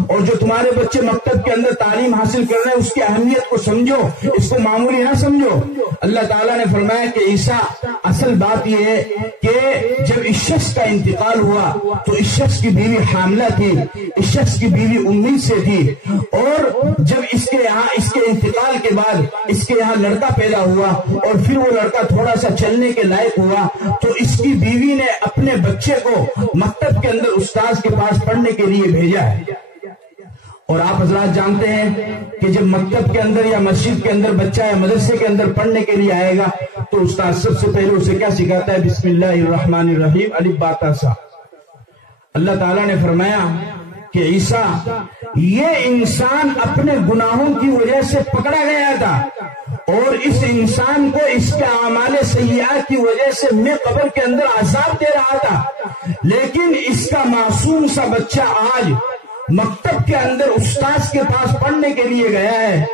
اور جو تمہارے بچے مکتب کے اندر تعلیم حاصل کر رہے ہیں اس کی اہمیت کو سمجھو، اس کو معمولی نہ سمجھو۔ اللہ تعالیٰ نے فرمایا کہ عیسیٰ اصل بات یہ ہے کہ جب اس شخص کا انتقال ہوا تو اس شخص کی بیوی حاملہ تھی، اس شخص کی بیوی امید سے تھی، اور جب اس کے یہاں اس کے انتقال کے بعد اس کے یہاں لڑکا پیدا ہوا اور پھر وہ لڑکا تھوڑا سا چلنے کے لائق ہوا تو اس کی بیوی نے اپنے بچے کو مکتب کے اندر استاذ کے پاس پڑھنے کے لیے بھیجا ہے۔ اور آپ حضرات جانتے ہیں کہ جب مکتب کے اندر یا مسجد کے اندر بچہ یا مدرسے کے اندر پڑھنے کے لیے آئے گا تو استاد سب سے پہلے اسے کیا سکھاتا ہے؟ بسم اللہ الرحمن الرحیم الف با تا سا۔ اللہ تعالیٰ نے فرمایا کہ عیسیٰ یہ انسان اپنے گناہوں کی وجہ سے پکڑا گیا تھا، اور اس انسان کو اس کے اعمال سیئات کی وجہ سے میں قبر کے اندر عذاب دے رہا تھا، لیکن اس کا معصوم سا بچہ آج مکتب کے اندر استاذ کے پاس پڑھنے کے لیے گیا ہے،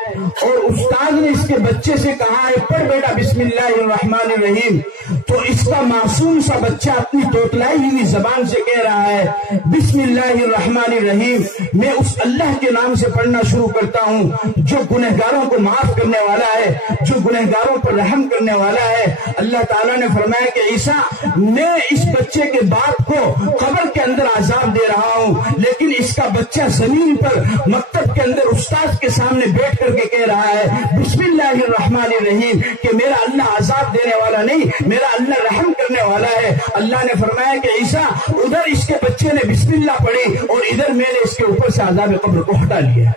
اور استاذ نے اس کے بچے سے کہا ہے پڑھ بیٹا بسم اللہ الرحمن الرحیم، تو اس کا معصوم سا بچہ اپنی توتلائی ہوئی زبان سے کہہ رہا ہے بسم اللہ الرحمن الرحیم، میں اس اللہ کے نام سے پڑھنا شروع کرتا ہوں جو گنہگاروں کو معاف کرنے والا ہے، جو گنہگاروں پر رحم کرنے والا ہے۔ اللہ تعالیٰ نے فرمایا کہ عیسیٰ میں اس بچے کے باپ کو قبر کے اندر عذاب دے رہا ہوں، لیکن اس کا بچہ زمین پر مکتب کے اندر استاد کے سامنے بیٹھ کر کے کہہ رہا ہے بسم اللہ الرحمن الرحیم کہ میرا اللہ عذاب دینے والا نہیں، میرا اللہ رحم کرنے والا ہے۔ اللہ نے فرمایا کہ عیسیٰ ادھر اس کے بچے نے بسم اللہ پڑھی اور ادھر میں نے اس کے اوپر سے عذاب قبر کو ہٹا لیا۔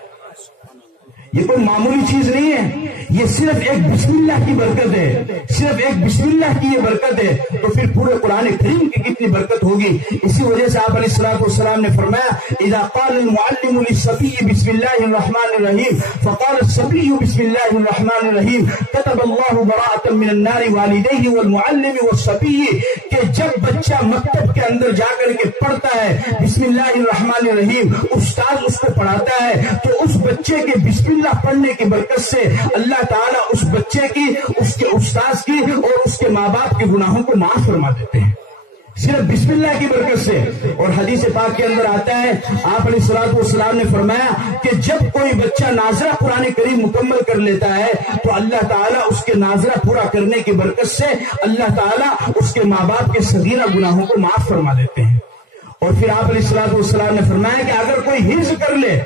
یہ کوئی معمولی چیز نہیں ہے، یہ صرف ایک بسم اللہ کی برکت ہے، صرف ایک بسم اللہ کی یہ برکت ہے، تو پھر پورے قرآن کریم کی کتنی برکت ہوگی۔ اسی وجہ سے آپ علیہ السلام نے فرمایا اذا قال المعلم للصبي بسم الله الرحمن الرحیم فقال الصبي بسم الله الرحمن الرحیم كتب الله براءة من النار والديه والمعلم والصبي، کہ جب بچہ مکتب کے اندر جا کر کے پڑھتا ہے بسم اللہ الرحمن الرحیم، استاد اس کو پڑھاتا ہے، تو اس بچے کے بسم اللہ پڑھنے کی برکت سے اللہ تعالیٰ اس بچے کی، اس کے استاذ کی اور اس کے ماں باپ کے گناہوں کو معاف فرما دیتے ہیں، صرف بسم اللہ کی برکت سے۔ اور حدیث پاک کے اندر آتا ہے آپ علیہ السلام نے فرمایا کہ جب کوئی بچہ ناظرہ قرآن کریم مکمل کر لیتا ہے تو اللہ تعالیٰ اس کے ناظرہ پورا کرنے کی برکت سے اللہ تعالیٰ اس کے ماں باپ کے صغیرہ گناہوں کو معاف فرما دیتے ہیں۔ اور پھر آپ علیہ السلام نے فرمایا کہ اگر کوئی حفظ کر لے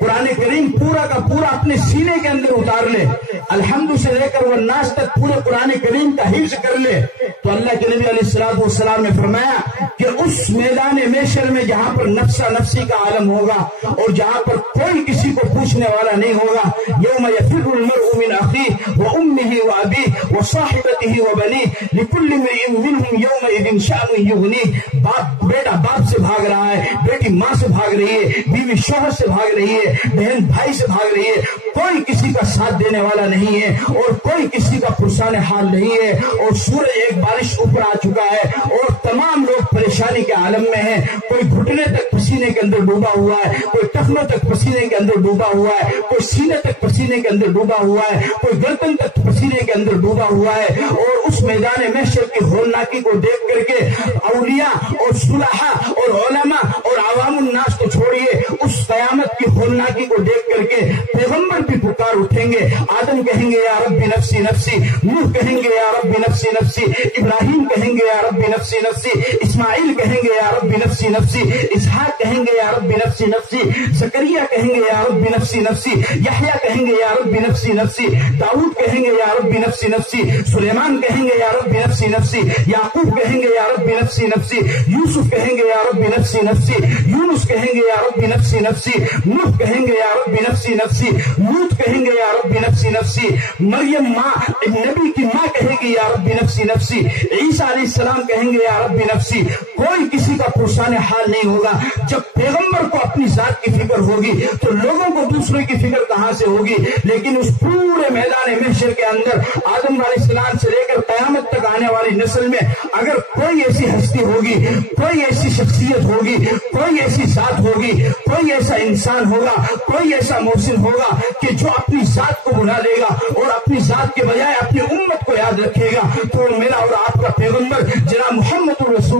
قرآن کریم پورا کا پورا اپنے سینے کے اندر اتار لے، الحمد سے لے کر والناس تک پورے قرآن کریم کا حفظ کر لے، تو اللہ کے نبی علیہ السلام نے فرمایا کہ اس میدان محشر میں جہاں پر نفسا نفسی کا عالم ہوگا اور جہاں پر کوئی کسی کو پوچھنے والا نہیں ہوگا، یوم یفر المرء من اخیہ وامہ وابیہ وصاحبتہ وبنیہ لکل امرئ منہم یومئذ شأن یغنیہ، باپ بیٹا باپ سے بھاگ رہا ہے، بیٹی ماں سے بھاگ رہی ہے، بیوی شوہر سے بھاگ رہی ہے، بہن بھائی سے بھاگ رہی ہے، کوئی کسی کا ساتھ دینے والا نہیں ہے اور کوئی کسی کا پرسان حال نہیں ہے، اور سورج ایک بارش اوپر آ چکا ہے اور تمام لوگ پریشانی کے عالم میں ہیں، کوئی گھٹنے تک پسینے کے اندر ڈوبا ہوا ہے، کوئی ٹخنوں تک پسینے کے اندر ڈوبا ہوا ہے، کوئی سینے تک پسینے کے اندر ڈوبا ہوا ہے، کوئی گردن تک پسینے کے اندر ڈوبا ہوا ہے، اور اس میدان محشر کی ہولناکی کو دیکھ کر کے اولیاء اور صلحاء اور علماء اور عوام الناس کو چھوڑیے، اس قیامت کی ہولناکی کو دیکھ کر کے پیغمبر بھی پکار اٹھیں گے، آدم کہیں گے یا ربی نفسی نفسی، نوح کہیں گے یا ربی نفسی نفسی، ابراہیم کہیں گے یا ربی نفسی نفسی، اسماعیل کہیں گے یا ربی نفسی نفسی، اسحاق کہیں گے یا ربی نفسی نفسی، زکریا کہیں گے یا ربی نفسی نفسی، یحییٰ کہیں گے یا ربی نفسی نفسی، داؤد کہیں گے یا ربی نفسی نفسی، سلیمان کہیں گے یا ربی نفسی نفسی، یعقوب کہیں گے یا ربی نفسی نفسی، یوسف کہیں گے یا ربی نفسی نفسی، یونس کہیں گے یا ربی نفسی نفسی، نوح کہیں گے یا ربی نفسی نفسی، لوط کہیں گے یا ربی نفسی نفسی، مریم ماں نبی کی ماں کہے گی یا ربی نفسی نفسی، عیسیٰ علیہ السلام کہیں گے یا ربی نفسی، کوئی کسی کا پرسان حال نہیں ہوگا۔ جب پیغمبر کو اپنی ذات کی فکر ہوگی تو لوگوں کو دوسرے کی فکر کہاں سے ہوگی؟ لیکن اس پورے میدان محشر کے اندر آدم علیہ السلام سے لے کر قیامت تک آنے والی نسل میں اگر کوئی ایسی ہستی ہوگی، کوئی ایسی شخصیت ہوگی، کوئی ایسی ذات ہوگی، کوئی ایسا انسان ہوگا، کوئی ایسا محسن ہوگا کہ جو اپنی ذات کو بھلا لے گا اور اپنی ذات کے بجائے اپنی امت کو یاد رکھے گا، تو میرا اور آپ کا پیغمبر جناب محمد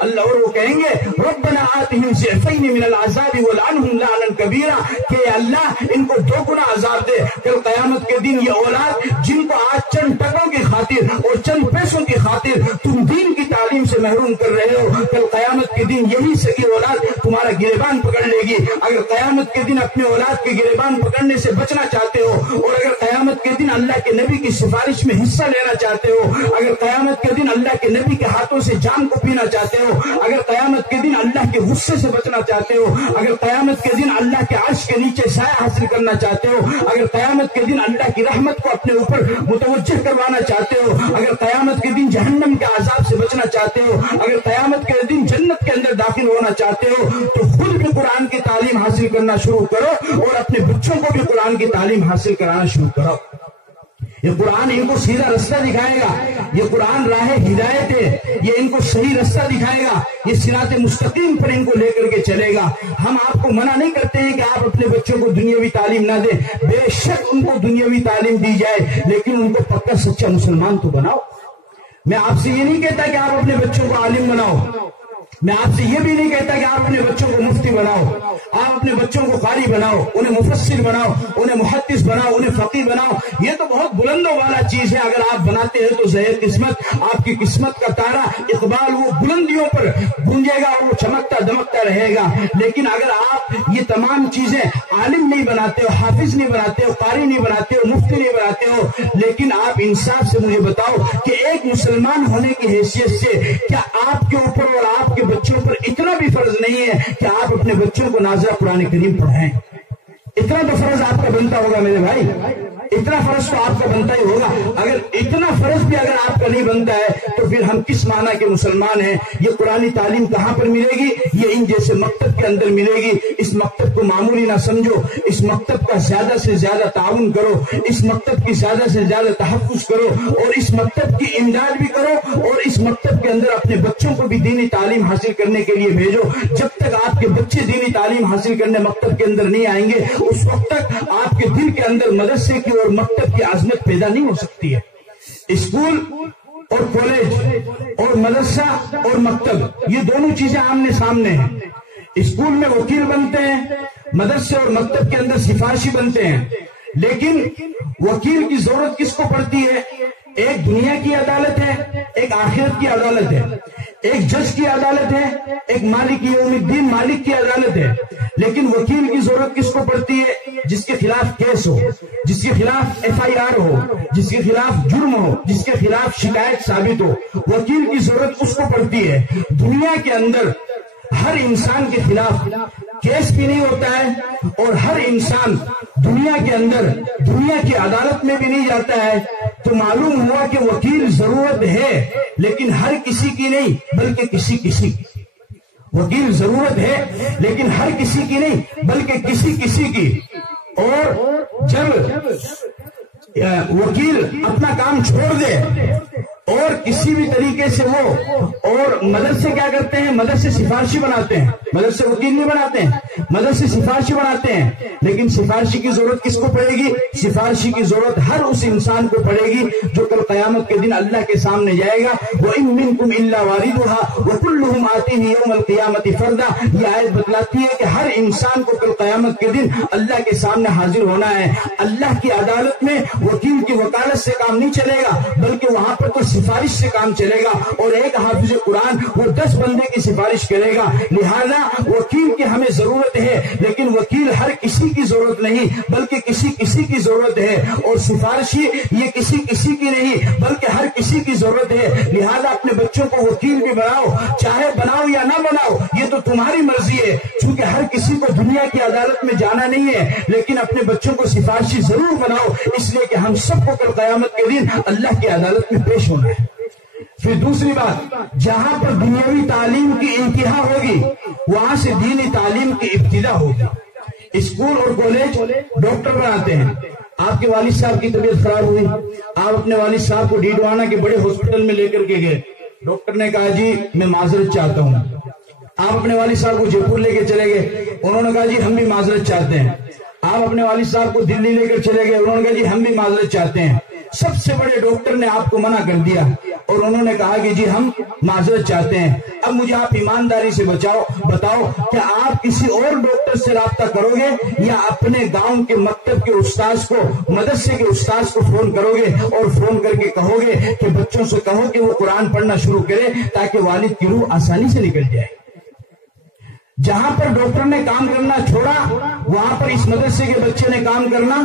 اللہ، اور وہ کہیں گے ربنا آتہم ضعفین من العذاب والعنہم لعنا کبیرا، کہ اللہ ان کو 2 گنا عذاب دے کل قیامت کے دن۔ یہ اولاد جن کو آج چند ٹکوں کی خاطر اور چند پیسوں کی خاطر تم دین کی تعلیم سے محروم کر رہے ہو، کل قیامت کے دن یہی سگی اولاد تمہارا گریبان پکڑ لے گی۔ اگر قیامت کے دن اپنے اولاد کے گریبان پکڑنے سے بچنا چاہتے ہو، اور اگر قیامت کے دن اللہ کے نبی کی سفارش میں حصہ لینا چاہتے ہو، اگر قیامت کے دن اللہ کے نبی کے ہاتھوں سے جام کو پینا چاہتے ہو، اگر قیامت کے دن اللہ کے غصے سے بچنا چاہتے ہو، اگر قیامت کے دن اللہ کے عرش کے نیچے سایہ حاصل کرنا چاہتے ہو، اگر قیامت کے دن اللہ کی رحمت کو اپنے اوپر متوجہ کروانا چاہتے ہو، اگر قیامت کے دن جہنم کے عذاب سے بچنا چاہتے ہو، اگر قیامت کے دن جنت کے اندر داخل ہونا چاہتے ہو، تو خود بھی قرآن کی تعلیم حاصل کرنا شروع کرو اور اپنے بچوں کو بھی قرآن کی تعلیم حاصل کرانا شروع کرو۔ یہ قرآن ان کو سیدھا رستہ دکھائے گا، یہ قرآن راہ ہدایت ہے، یہ ان کو صحیح رستہ دکھائے گا، یہ صراط مستقیم پر ان کو لے کر کے چلے گا۔ ہم آپ کو منع نہیں کرتے ہیں کہ آپ اپنے بچوں کو دنیاوی تعلیم نہ دیں، بے شک ان کو دنیاوی تعلیم دی جائے، لیکن ان کو پکا سچا مسلمان تو بناؤ۔ میں آپ سے یہ نہیں کہتا کہ آپ اپنے بچوں کو عالم بناؤ، میں آپ سے یہ بھی نہیں کہتا کہ آپ اپنے بچوں کو مفتی بناؤ، آپ اپنے بچوں کو قاری بناؤ، انہیں مفسر بناؤ، انہیں محدث بناؤ، انہیں فقیہ بناؤ۔ یہ تو بہت بلندوں والا چیز ہے، اگر آپ بناتے ہیں تو زہر قسمت، آپ کی قسمت کا تارا اقبال وہ بلندیوں پر گونجے گا اور وہ چمکتا دمکتا رہے گا۔ لیکن اگر آپ یہ تمام چیزیں عالم نہیں بناتے ہو، حافظ نہیں بناتے ہو، قاری نہیں بناتے ہو، مفتی نہیں بناتے ہو، لیکن آپ انصاف سے مجھے بتاؤ کہ ایک مسلمان ہونے کی حیثیت سے کیا آپ کے اوپر اور آپ کے بچوں پر اتنا بھی فرض نہیں ہے کہ آپ اپنے بچوں کو نازلہ قرآن کریم پڑھائیں؟ اتنا تو فرض آپ کا بنتا ہوگا میرے بھائی، اتنا فرض تو آپ کا بنتا ہی ہوگا۔ اگر اتنا فرض بھی اگر آپ کا نہیں بنتا ہے تو پھر ہم کس معنی کے مسلمان ہیں؟ یہ قرآنی تعلیم کہاں پر ملے گی؟ یہ ان جیسے مکتب کے اندر ملے گی۔ اس مکتب کو معمولی نہ سمجھو، اس مکتب کا زیادہ سے زیادہ تعاون کرو، اس مکتب کی زیادہ سے زیادہ تحفظ کرو، اور اس مکتب کی امداد بھی کرو، اور اس مکتب کے اندر اپنے بچوں کو بھی دینی تعلیم حاصل کرنے کے لیے بھیجو۔ جب تک آپ کے بچے دینی تعلیم حاصل کرنے مکتب کے اندر نہیں آئیں گے، اس وقت تک آپ کے دل کے اندر مدرسے کی اور مکتب کی عظمت پیدا نہیں ہو سکتی ہے۔ اسکول اور کالج اور مدرسہ اور مکتب، یہ دونوں چیزیں آمنے سامنے ہیں۔ اسکول میں وکیل بنتے ہیں، مدرسے اور مکتب کے اندر سفارشی بنتے ہیں، لیکن وکیل کی ضرورت کس کو پڑتی ہے؟ ایک دنیا کی عدالت ہے، ایک آخرت کی عدالت ہے، ایک جج کی عدالت ہے، ایک مالک یوم الدین مالک کی عدالت ہے، لیکن وکیل کی ضرورت کس کو پڑتی ہے؟ جس کے خلاف کیس ہو، جس کے خلاف FIR ہو، جس کے خلاف جرم ہو، جس کے خلاف شکایت ثابت ہو، وکیل کی ضرورت اس کو پڑتی ہے۔ دنیا کے اندر ہر انسان کے خلاف کیس بھی نہیں ہوتا ہے، اور ہر انسان دنیا کے اندر دنیا کی عدالت میں بھی نہیں جاتا ہے، تو معلوم ہوا کہ وکیل ضرورت ہے، لیکن ہر کسی کی نہیں بلکہ کسی کی۔ وکیل ضرورت ہے لیکن ہر کسی کی نہیں بلکہ کسی کی۔ اور جب وکیل اپنا کام چھوڑ دے اور کسی بھی طریقے سے اور مدرسے کیا کرتے ہیں؟ مدرسے سفارشی بناتے ہیں، مدرسے وکیل نہیں بناتے ہیں، مدرسے سفارشی بناتے ہیں، لیکن سفارشی کی ضرورت کس کو پڑے گی؟ سفارشی کی ضرورت ہر اس انسان کو پڑے گی جو کل قیامت کے دن اللہ کے سامنے جائے گا۔ وَإِن مِّنكُمْ إِلَّا وَارِدُهَا وَكُلُّهُمْ آتِيهِ يَوْمَ الْقِيَامَةِ فَرْدًا۔ یہ آیت بتلاتی ہے کہ ہر انسان کو کل قیامت کے دن اللہ کے سامنے حاضر ہونا ہے۔ اللہ کی عدالت میں وکیل کی وکالت سے کام نہیں چلے گا، بلکہ وہاں پر تو سفارش سے کام چلے گا، اور ایک حافظ قرآن وہ 10 بندے کی سفارش کرے گا۔ لہذا وکیل کی ہمیں ضرورت ہے، لیکن وکیل ہر کسی کی ضرورت نہیں بلکہ کسی کی ضرورت ہے، اور سفارشی یہ کسی کی نہیں بلکہ ہر کسی کی ضرورت ہے۔ لہذا اپنے بچوں کو وکیل بھی بناؤ، چاہے بناؤ یا نہ بناؤ، یہ تو تمہاری مرضی ہے، چونکہ ہر کسی کو دنیا کی عدالت میں جانا نہیں ہے، لیکن اپنے بچوں کو سفارشی ضرور بناؤ، اس لیے کہ ہم سب کو کل قیامت کے دن اللہ کی عدالت میں پیش ہونا ہے۔ پھر دوسری بات، جہاں پر دنیاوی تعلیم کی انتہا ہوگی وہاں سے دینی تعلیم کی ابتدا ہوگی۔ اسکول اور کالج ڈاکٹر بناتے ہیں۔ آپ کے والد صاحب کی طبیعت خراب ہوئی، آپ اپنے والد صاحب کو ڈیڈوانا کے بڑے ہاسپٹل میں لے کر کے گئے، ڈاکٹر نے کہا جی میں معذرت چاہتا ہوں۔ آپ اپنے والد صاحب کو جے پور لے کے چلے گئے، انہوں نے کہا جی ہم بھی معذرت چاہتے ہیں۔ آپ اپنے والد صاحب کو دلی لے کر چلے گئے، انہوں نے کہا جی ہم بھی معذرت چاہتے ہیں۔ سب سے بڑے ڈاکٹر نے آپ کو منع کر دیا اور انہوں نے کہا کہ جی ہم معذرت چاہتے ہیں. اب مجھے آپ ایمانداری سے بتاؤ کہ آپ کسی اور ڈاکٹر سے رابطہ کرو گے یا اپنے گاؤں کے مکتب کے استاذ کو, مدرسے کے استاذ کو فون کرو گے اور فون کر کے کہو گے کہ بچوں سے کہو کہ وہ قرآن پڑھنا شروع کرے تاکہ والد کی روح آسانی سے نکل جائے. جہاں پر ڈاکٹر نے کام کرنا چھوڑا وہاں پر اس مدرسے کے بچے نے کام کرنا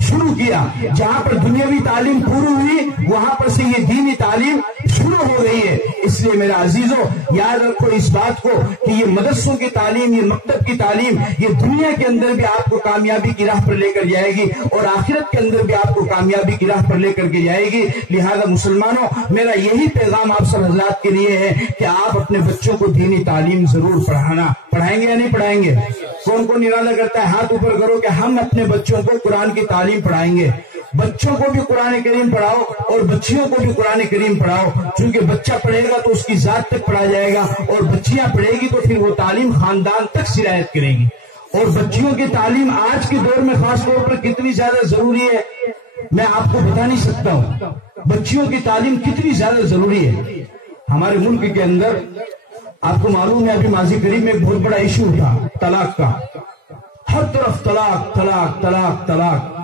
شروع کیا. جہاں پر دنیاوی تعلیم پوری ہوئی وہاں پر سے یہ دینی تعلیم شروع ہو گئی ہے. اس لیے میرا عزیزو یاد رکھو اس بات کو کہ یہ مدرسوں کی تعلیم, یہ مکتب کی تعلیم, یہ دنیا کے اندر بھی آپ کو کامیابی کی راہ پر لے کر جائے گی اور آخرت کے اندر بھی آپ کو کامیابی کی راہ پر لے کر کے جائے گی. لہذا مسلمانوں, میرا یہی پیغام آپ سب حضرات کے لیے ہے کہ آپ اپنے بچوں کو دینی تعلیم ضرور پڑھائیں گے یا نہیں پڑھائیں گے؟ کون کون ارادہ کرتا ہے ہاتھ اوپر کرو کہ ہم اپنے بچوں کو قرآن کی تعلیم پڑھائیں گے. بچوں کو بھی قرآن کریم پڑھاؤ اور بچیوں کو بھی قرآن کریم پڑھاؤ, چونکہ بچہ پڑھے گا تو اس کی ذات تک پڑھا جائے گا اور بچیاں پڑھے گی تو پھر وہ تعلیم خاندان تک سرایت کرے گی. اور بچیوں کی تعلیم آج کے دور میں خاص طور پر کتنی زیادہ ضروری ہے میں آپ کو بتا نہیں سکتا ہوں. بچیوں کی تعلیم کتنی زیادہ ضروری ہے. ہمارے ملک کے اندر آپ کو معلوم ہے ابھی ماضی قریب میں ایک بہت بڑا ایشو تھا طلاق کا. ہر طرف طلاق طلاق طلاق طلاق.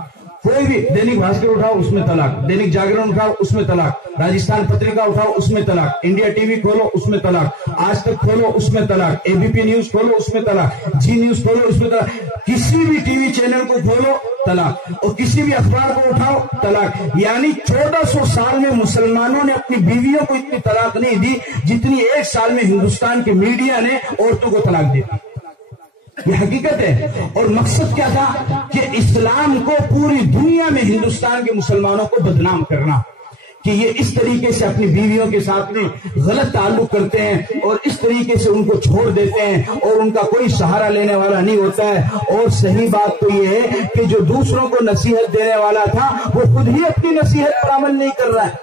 کوئی بھی دینک بھاسکر اٹھاؤ اس میں طلاق, دینک جاگرن اٹھاؤ اس میں طلاق, راجستھان پترکا اٹھاؤ اس میں طلاق, انڈیا ٹی وی کھولو اس میں طلاق, آج تک کھولو اس میں طلاق, اے بی پی نیوز کھولو اس میں طلاق, جی نیوز کھولو اس میں طلاق, کسی بھی ٹی وی چینل کو کھولو طلاق, اور کسی بھی اخبار کو اٹھاؤ طلاق. یعنی 1400 سال میں مسلمانوں نے اپنی بیویوں کو اتنی طلاق نہیں دی جتنی ایک سال میں ہندوستان کے میڈیا نے عورتوں کو طلاق دی. یہ حقیقت ہے. اور مقصد کیا تھا کہ اسلام کو پوری دنیا میں ہندوستان کے مسلمانوں کو بدنام کرنا کہ یہ اس طریقے سے اپنی بیویوں کے ساتھ میں غلط تعلق کرتے ہیں اور اس طریقے سے ان کو چھوڑ دیتے ہیں اور ان کا کوئی سہارا لینے والا نہیں ہوتا ہے. اور صحیح بات تو یہ ہے کہ جو دوسروں کو نصیحت دینے والا تھا وہ خود ہی اپنی نصیحت پر عمل نہیں کر رہا ہے.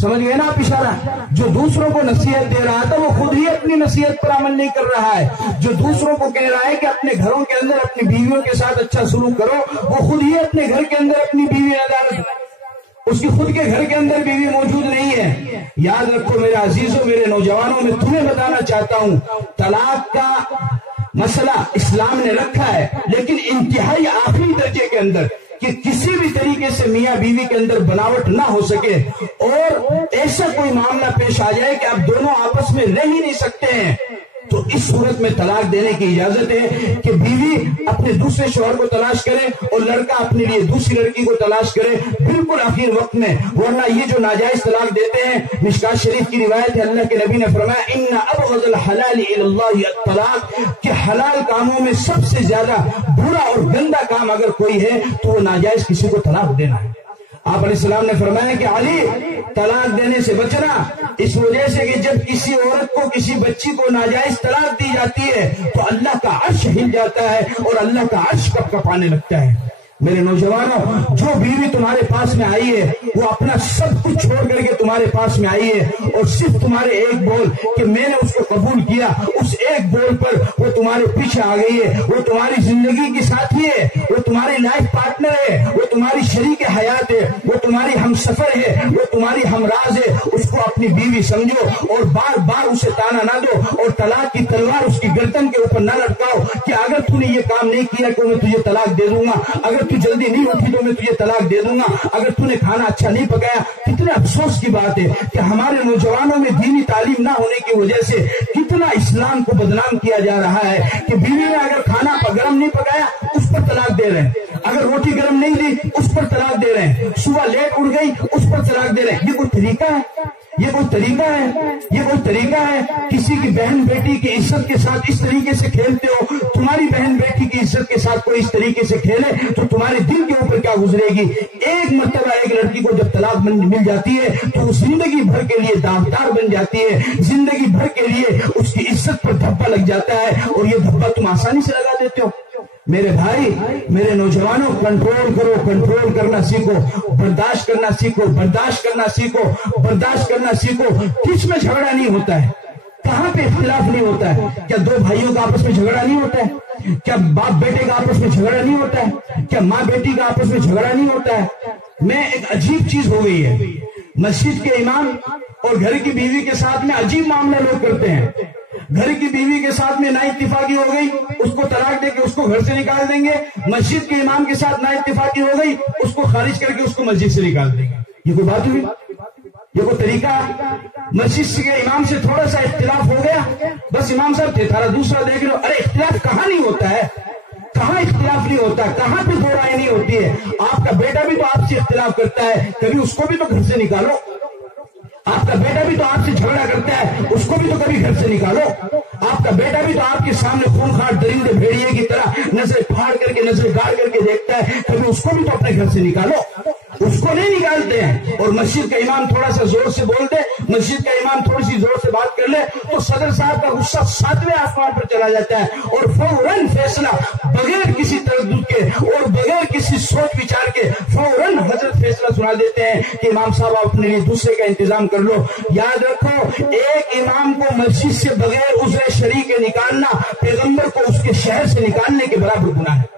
سمجھ گئے نا آپ اشارہ؟ جو دوسروں کو نصیحت دے رہا تھا وہ خود ہی اپنی نصیحت پر عمل نہیں کر رہا ہے. جو دوسروں کو کہہ رہا ہے کہ اپنے گھروں کے اندر اپنی بیویوں کے ساتھ اچھا سلوک کرو وہ خود ہی اپنے گھر کے اندر اپنی بیوی عدالت, اس کی خود کے گھر کے اندر بیوی موجود نہیں ہے. یاد رکھو میرے عزیزوں, میرے نوجوانوں, میں تمہیں بتانا چاہتا ہوں طلاق کا مسئلہ اسلام نے رکھا ہے لیکن انتہائی آخری درجے کے اندر کہ کسی بھی طریقے سے میاں بیوی کے اندر بناوٹ نہ ہو سکے اور ایسا کوئی معاملہ پیش آ جائے کہ آپ دونوں آپس میں رہ ہی نہیں سکتے ہیں تو اس صورت میں طلاق دینے کی اجازت ہے کہ بیوی اپنے دوسرے شوہر کو تلاش کرے اور لڑکا اپنے لیے دوسری لڑکی کو تلاش کرے بالکل آخر وقت میں. ورنہ یہ جو ناجائز طلاق دیتے ہیں, مشکات شریف کی روایت ہے, اللہ کے نبی نے فرمایا ان ابغض الحلال الی اللہ الطلاق, کہ حلال کاموں میں سب سے زیادہ برا اور گندا کام اگر کوئی ہے تو وہ ناجائز کسی کو طلاق دینا ہے. آپ علیہ السلام نے فرمایا کہ علی طلاق دینے سے بچنا, اس وجہ سے کہ جب کسی عورت کو کسی بچی کو ناجائز طلاق دی جاتی ہے تو اللہ کا عرش ہل جاتا ہے اور اللہ کا عرش کپ کپانے لگتا ہے. میرے نوجوانوں, جو بیوی تمہارے پاس میں آئی ہے وہ اپنا سب کچھ چھوڑ کر کے تمہارے پاس میں آئی ہے اور صرف تمہارے ایک بول کہ میں نے اس کو قبول کیا, اس ایک بول پر وہ تمہارے پیچھے آ گئی ہے. وہ تمہاری زندگی کی ساتھی ہے, وہ تمہاری لائف پارٹنر ہے, وہ تمہاری شریک حیات ہے, وہ تمہاری ہم سفر ہے, وہ تمہاری ہمراز ہے. اس کو اپنی بیوی سمجھو اور بار بار اسے تانا نہ دو اور طلاق کی تلوار اس کی گردن کے اوپر نہ لٹکاؤ کہ اگر تو نے یہ کام نہیں کیا تو میں تجھے طلاق دے دوں گا, اگر تو جلدی نہیں اٹھی تو میں تجھے طلاق دے دوں گا, اگر تو نے کھانا اچھا نہیں پکایا. کتنے افسوس کی بات ہے کہ ہمارے نوجوانوں میں دینی تعلیم نہ ہونے کی وجہ سے کتنا اسلام کو بدنام کیا جا رہا ہے کہ بیوی نے اگر کھانا گرم نہیں پکایا اس پر طلاق دے رہے ہیں, اگر روٹی گرم نہیں دی اس پر طلاق دے رہے ہیں, صبح لیٹ اٹھ گئی اس پر طلاق دے رہے ہیں. یہ کوئی طریقہ ہے؟ یہ کوئی طریقہ ہے؟ یہ کوئی طریقہ ہے؟ کسی کی بہن بیٹی کی عزت کے ساتھ اس طریقے سے کھیلتے ہو. تمہاری بہن بیٹی کی عزت کے ساتھ کوئی اس طریقے سے کھیلے تو تمہارے دل کے اوپر کیا گزرے گی؟ ایک مرتبہ ایک لڑکی کو جب طلاق مل جاتی ہے تو وہ زندگی بھر کے لیے داغدار بن جاتی ہے, زندگی بھر کے لیے اس کی عزت پر دھبا لگ جاتا ہے اور یہ دھبا تم آسانی سے لگا دیتے ہو. میرے بھائی, میرے نوجوانوں, کنٹرول کرو, کنٹرول کرنا سیکھو, برداشت کرنا سیکھو, برداشت کرنا سیکھو, برداشت کرنا سیکھو. کس میں جھگڑا نہیں ہوتا ہے؟ کہاں پہ اختلاف نہیں ہوتا ہے؟ کیا دو بھائیوں کا آپس میں جھگڑا نہیں ہوتا ہے؟ کیا باپ بیٹے کا آپس میں جھگڑا نہیں ہوتا ہے؟ کیا ماں بیٹی کا آپس میں جھگڑا نہیں ہوتا ہے؟ میں ایک عجیب چیز ہو گئی ہے، مسجد کے امام اور گھر کی بیوی کے ساتھ میں عجیب معاملہ لوگ کرتے ہیں. گھر کی بیوی کے ساتھ میں نا اتفاقی ہو گئی، اس کو طلاق دے کے اس کو گھر سے نکال دیں گے. مسجد کے امام کے ساتھ نا اتفاقی ہو گئی، اس کو خارج کر کے اس کو مسجد سے نکال دیں گے. یہ کوئی بات ہوئی؟ یہ کوئی طریقہ؟ مسجد کے امام سے تھوڑا سا اختلاف ہو گیا، بس امام صاحب تھے تھارا دوسرا دیکھ لو. ارے اختلاف کہاں نہیں ہوتا ہے، کہاں اختلاف نہیں ہوتا، کہاں پہ دو رائے نہیں ہوتی ہے. آپ کا بیٹا بھی تو آپ سے اختلاف کرتا ہے، کبھی اس کو بھی تو گھر سے نکالو. آپ کا بیٹا بھی تو آپ سے جھگڑا کرتا ہے، اس کو بھی تو کبھی گھر سے نکالو. آپ کا بیٹا بھی تو آپ کے سامنے خونخوار درندے بھیڑیے کی طرح نظر پھاڑ کر کے نظر گاڑ کر کے دیکھتا ہے، کبھی اس کو بھی تو اپنے گھر سے نکالو. اس کو نہیں نکالتے ہیں. اور مسجد کا امام تھوڑا سا زور سے بول دے، مسجد کا امام تھوڑی سی زور سے بات کر لے تو صدر صاحب کا غصہ 7ویں آسمان پر چلا جاتا ہے اور فوراً فیصلہ بغیر کسی تردد کے اور بغیر کسی سوچ وچار کے فوراً حضرت فیصلہ سنا دیتے ہیں کہ امام صاحب آپ اپنے لیے دوسرے کا انتظام کر لو. یاد رکھو، ایک امام کو مسجد سے بغیر عذر شرعی کے نکالنا پیغمبر کو اس کے شہر سے نکالنے کے برابر گناہ ہے.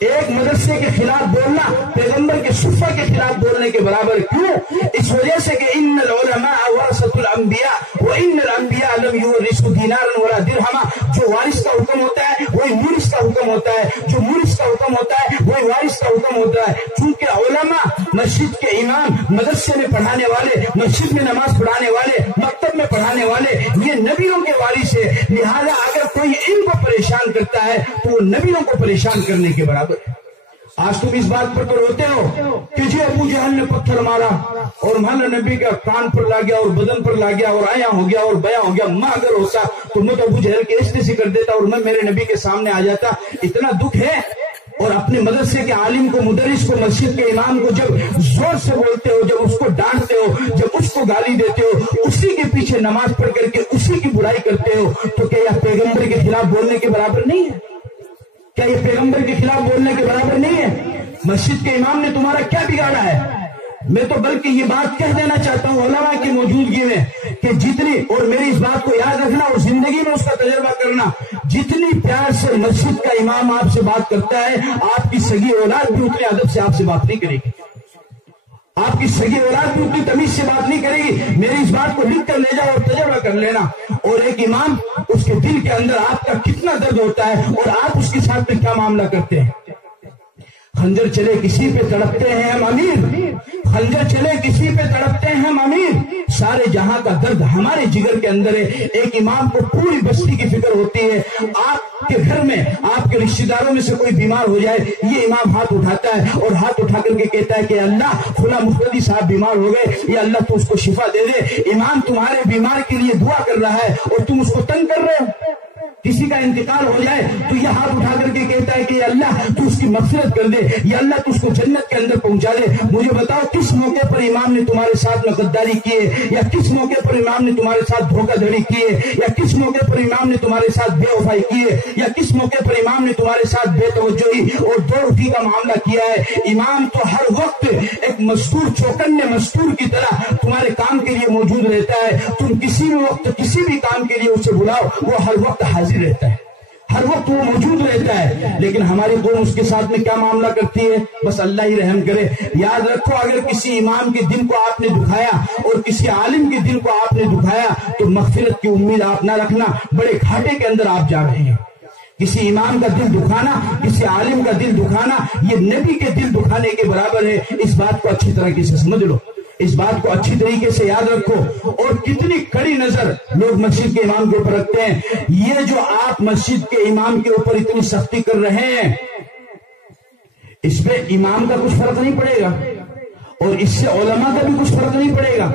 ایک مدرسے کے خلاف بولنا پیغمبر کے صفہ کے خلاف بولنے کے برابر. کیوں؟ اس وجہ سے کہ ان العلماء ورثۃ الانبیاء وان الانبیاء لم یورثوا دینارا ولا درہما. جو وارث کا حکم ہوتا ہے وہی مورث کا حکم ہوتا ہے، جو مورث کا حکم ہوتا ہے وہی وارث کا حکم ہوتا ہے. چونکہ علماء، مسجد کے امام، مدرسے میں پڑھانے والے، مسجد میں نماز پڑھانے والے، مکتب میں پڑھانے والے، یہ نبیوں کے وارث ہے. لہذا اگر کوئی ان کو پریشان کرتا ہے تو وہ نبیوں کو پریشان کرنے کے برابر. آج تم اس بات پر تو روتے ہو کہ جی ابو جہل نے پتھر مارا اور مولا نبی کا کان پر لا گیا اور بدن پر لا گیا اور آیا ہو گیا اور بیاں ہو گیا. ماں اگر ہوتا تو میں تو ابو جہل کے ایسے سے کر دیتا اور میں میرے نبی کے سامنے آ جاتا. اتنا دکھ ہے. اور اپنے مدرسے کے عالم کو، مدرس کو، مسجد کے امام کو جب زور سے بولتے ہو، جب اس کو ڈانٹتے ہو، جب اس کو گالی دیتے ہو، اسی کے پیچھے نماز پڑھ کر کے اسی کی برائی کرتے ہو، تو کیا یہ پیغمبر کے خلاف بولنے کے برابر نہیں ہے؟ کیا یہ پیغمبر کے خلاف بولنے کے برابر نہیں ہے؟ مسجد کے امام نے تمہارا کیا بگاڑا ہے؟ میں تو بلکہ یہ بات کہہ دینا چاہتا ہوں علماء کی موجودگی میں کہ جتنی، اور میری اس بات کو یاد رکھنا اور زندگی میں اس کا تجربہ کرنا، جتنی پیار سے مسجد کا امام آپ سے بات کرتا ہے، آپ کی سگی اولاد بھی اتنے ادب سے آپ سے بات نہیں کرے گی. آپ کی سگی اولاد بھی اتنی تمیز سے بات نہیں کرے گی. میری اس بات کو لکھ کر لے جاؤ اور تجربہ کر لینا. اور ایک امام، اس کے دل کے اندر آپ کا کتنا درد ہوتا ہے اور آپ اس کے ساتھ میں کیا معاملہ کرتے ہیں. خنجر چلے کسی پہ تڑپتے ہیں ہم امیر، خنجر چلے کسی پہ تڑپتے ہیں ہم امیر. سارے جہاں کا درد ہمارے جگر کے اندر ہے. ایک امام کو پوری بستی کی فکر ہوتی ہے. آپ کے گھر میں، آپ کے رشتہ داروں میں سے کوئی بیمار ہو جائے، یہ امام ہاتھ اٹھاتا ہے اور ہاتھ اٹھا کر کے کہتا ہے کہ اللہ فلاں مقتدی صاحب بیمار ہو گئے، یا اللہ تو اس کو شفا دے دے. امام تمہارے بیمار کے لیے دعا کر رہا ہے اور تم اس کو تنگ کر رہے ہو. کسی کا انتقال ہو جائے تو یہ ہاتھ اٹھا کر کے کہتا ہے کہ اللہ تو اس کی مغفرت کر دے، یا اللہ تو اس کو جنت کے اندر پہنچا دے. مجھے بتاؤ کس موقع پر امام نے تمہارے ساتھ میں غداری کی ہے، یا کس موقع پر امام نے تمہارے ساتھ دھوکہ دھڑی کی ہے، یا کس موقع پر امام نے تمہارے ساتھ بے وفائی کی ہے، یا کس موقع پر امام نے تمہارے ساتھ بے توجہی اور دو روٹی کا معاملہ کیا ہے. امام تو ہر وقت ایک مستور، چوکنے مستور کی طرح تمہارے کام کے لیے موجود رہتا ہے. تم کسی بھی وقت کسی بھی کام کے لیے اسے بلاؤ، وہ ہر وقت حاضر رہتا ہے، ہر وقت وہ موجود رہتا ہے. لیکن ہماری قوم اس کے ساتھ میں کیا معاملہ کرتی ہے؟ بس اللہ ہی رحم کرے. یاد رکھو، اگر کسی امام کے دل کو آپ نے دکھایا اور کسی عالم کے دل کو آپ نے دکھایا تو مغفرت کی امید آپ نہ رکھنا، بڑے گھاٹے کے اندر آپ جا رہے ہیں. کسی امام کا دل دکھانا، کسی عالم کا دل دکھانا، یہ نبی کے دل دکھانے کے برابر ہے. اس بات کو اچھی طرح سے سمجھ لو، اس بات کو اچھی طریقے سے یاد رکھو. اور کتنی کڑی نظر لوگ مسجد کے امام کے اوپر رکھتے ہیں. یہ جو آپ مسجد کے امام کے اوپر اتنی سختی کر رہے ہیں، اس پہ امام کا کچھ فرق نہیں پڑے گا اور اس سے علماء کا بھی کچھ فرق نہیں پڑے گا.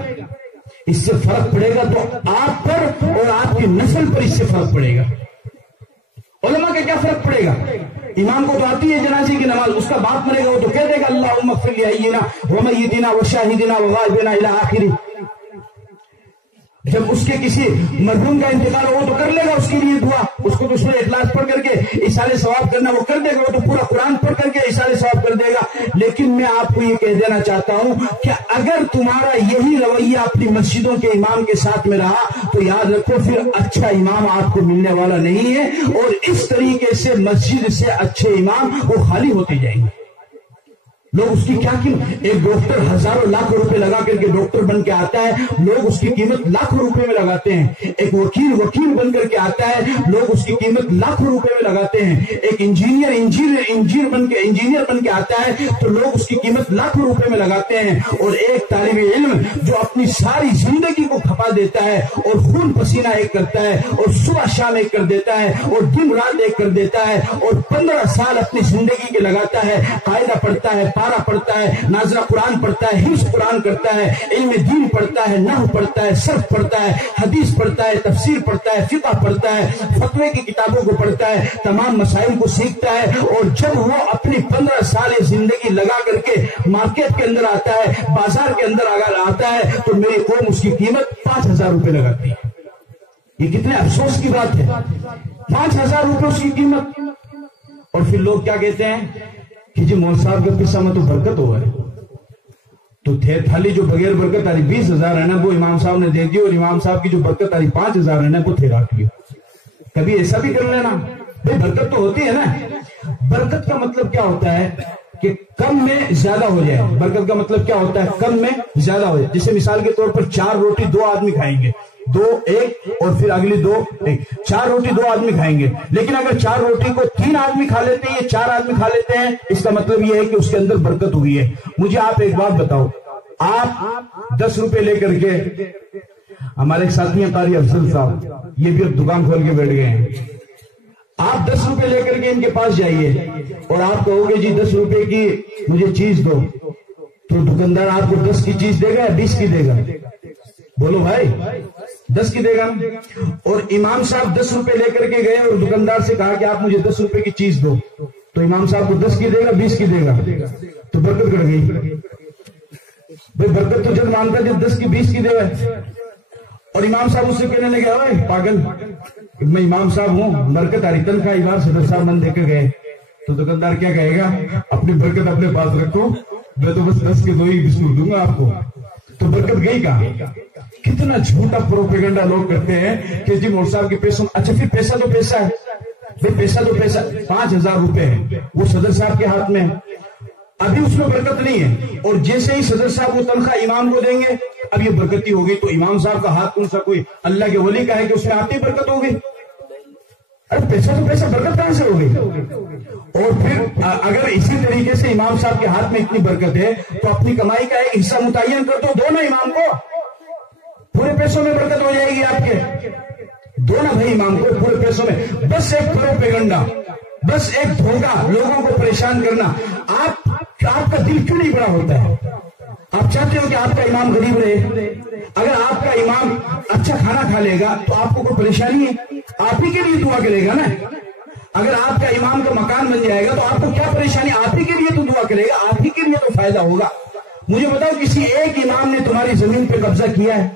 اس سے فرق پڑے گا تو آپ پر اور آپ کی نسل پر اس سے فرق پڑے گا. علماء کا کیا فرق پڑے گا؟ امام کو تو آتی ہے جنازے کی نماز، اس کا باپ مرے گا وہ تو کہہ دے گا اللہم اغفر لحینا ومیتنا وشاہدنا وغائبنا الی آخری. جب اس کے کسی مرحوم کا انتقال ہو تو کر لے گا اس کے لیے دعا، اس کو تو سورہ اخلاص پڑھ کر کے ایصال ثواب کرنا وہ کر دے گا، وہ تو پورا قرآن پڑھ کر کے ایصال ثواب کر دے گا. لیکن میں آپ کو یہ کہہ دینا چاہتا ہوں کہ اگر تمہارا یہی رویہ اپنی مسجدوں کے امام کے ساتھ میں رہا تو یاد رکھو پھر اچھا امام آپ کو ملنے والا نہیں ہے، اور اس طریقے سے مسجد سے اچھے امام وہ خالی ہوتے جائیں گے. لوگ اس کی کیا قیمت، ایک ڈاکٹر ہزاروں لاکھ روپے لگا کر کے ڈاکٹر بن کے آتا ہے، لوگ اس کی قیمت لاکھوں روپے میں لگاتے ہیں. ایک وکیل بن کر کے آتا ہے، لوگ اس کی قیمت لاکھوں روپے میں لگاتے ہیں. ایک انجینئر بن کے آتا ہے تو لوگ اس کی قیمت لاکھوں روپے میں لگاتے ہیں. اور ایک طالب علم جو اپنی ساری زندگی کو کھپا دیتا ہے اور خون پسینہ ایک کرتا ہے اور صبح شام ایک کر دیتا ہے اور دن رات ایک کر دیتا ہے اور 15 سال اپنی زندگی کے لگاتا ہے، قاعدہ پڑھتا ہے، پارا پڑھتا ہے، ناظرہ قرآن پڑھتا ہے، حفظ قرآن کرتا ہے، علم دین پڑھتا ہے، نحو پڑھتا ہے، صرف پڑھتا ہے، حدیث پڑھتا ہے، تفسیر پڑھتا ہے، فقہ پڑھتا ہے، فتوے کی کتابوں کو پڑھتا ہے، تمام مسائل کو سیکھتا ہے. اور جب وہ اپنی 15 سال زندگی لگا کر کے مارکیٹ کے اندر آتا ہے، بازار کے اندر اگر آتا ہے تو میری قوم اس کی قیمت 5,000 روپے لگاتی ہے. یہ کتنے افسوس کی بات ہے، 5,000 روپے اس کی قیمت. اور پھر لوگ کیا کہتے ہیں کہ جی مول صاحب کے قصہ میں تو برکت ہوا ہے، تو تھالی جو بغیر برکت آ رہی 20,000 ہے نا وہ امام صاحب نے دے دی، اور امام صاحب کی جو برکت آ رہی 5,000 ہے نا وہ رکھ لیا. کبھی ایسا بھی کر لینا بھائی، برکت تو ہوتی ہے نا. برکت کا مطلب کیا ہوتا ہے کہ کم میں زیادہ ہو جائے. برکت کا مطلب کیا ہوتا ہے؟ کم میں زیادہ ہو جائے. جیسے مثال کے طور پر 4 روٹی 2 آدمی کھائیں گے، 2 1 اور پھر اگلی 2 1. 4 روٹی 2 آدمی کھائیں گے، لیکن اگر 4 روٹی کو 3 آدمی کھا لیتے ہیں یا 4 آدمی کھا لیتے ہیں، اس کا مطلب یہ ہے کہ اس کے اندر برکت ہوئی ہے. مجھے آپ ایک بات بتاؤ، آپ 10 روپے لے کر کے، ہمارے ایک ساتھی ہیں قاری افضل صاحب، یہ بھی اب دکان کھول کے بیٹھ گئے ہیں. آپ 10 روپے لے کر کے ان کے پاس جائیے اور آپ کہو گے جی 10 روپے کی مجھے چیز دو، تو دکاندار آپ کو 10 کی چیز دے گا یا 20 کی دے گا؟ بولو بھائی، 10 کی دے گا. اور امام صاحب 10 روپے لے کر کے گئے اور دکاندار سے کہا کہ آپ مجھے 10 روپے کی چیز دو، تو امام صاحب کو 10 کی دے گا 20 کی دے گا؟ تو برکت کٹ گئی بھائی. برکت تو جب مانتا جب 10 کی 20 کی دے گا. اور امام صاحب اس سے کہنے لگے اوے پاگل، میں امام صاحب ہوں، برکت آ رہی، تنخواہ بار صدر صاحب من دے کے گئے. تو دکاندار کیا کہے گا؟ اپنی برکت اپنے پاس رکھو، میں تو بس 10 کے 2 ہی بسکٹ دوں گا آپ کو. تو برکت گئی کہاں؟ کتنا جھوٹا پروپیگنڈا لوگ کرتے ہیں کہ جی مول صاحب کے پیسوں. اچھا پھر پیسہ تو پیسہ ہے بھائی، پیسہ تو پیسہ، 5,000 روپے ہے، وہ صدر صاحب کے ہاتھ میں، ابھی اس میں برکت نہیں ہے. اور جیسے ہی صدر صاحب وہ تنخواہ امام کو دیں گے، اب یہ برکتی ہو گئی. تو امام صاحب کا ہاتھ کون سا کوئی اللہ کے ولی کا ہے کہ اس میں آتی برکت ہو گئی؟ ارے پیسہ تو پیسہ، برکت کہاں سے ہو گئی؟ اور پھر اگر اسی طریقے سے امام صاحب کے ہاتھ میں اتنی برکت ہے تو اپنی کمائی کا ایک حصہ متعین کر دو نا امام کو، پورے پیسوں میں برکت ہو جائے گی آپ کے. دو نا بھائی امام کو پورے پیسوں میں. بس ایک پروپیگنڈا، بس ایک دھوکہ، لوگوں کو پریشان کرنا. آپ کا دل کیوں نہیں بڑا ہوتا ہے؟ آپ چاہتے ہو کہ آپ کا امام غریب رہے؟ اگر آپ کا امام اچھا کھانا کھا لے گا تو آپ کو کوئی پریشانی ہے؟ آپ ہی کے لیے دعا کرے گا نا. اگر آپ کا امام کا مکان بن جائے گا تو آپ کو کیا پریشانی؟ آپ ہی کے لیے تو دعا کرے گا، آپ ہی کے لیے تو فائدہ ہوگا. مجھے بتاؤ کسی ایک امام نے تمہاری زمین پہ قبضہ کیا ہے،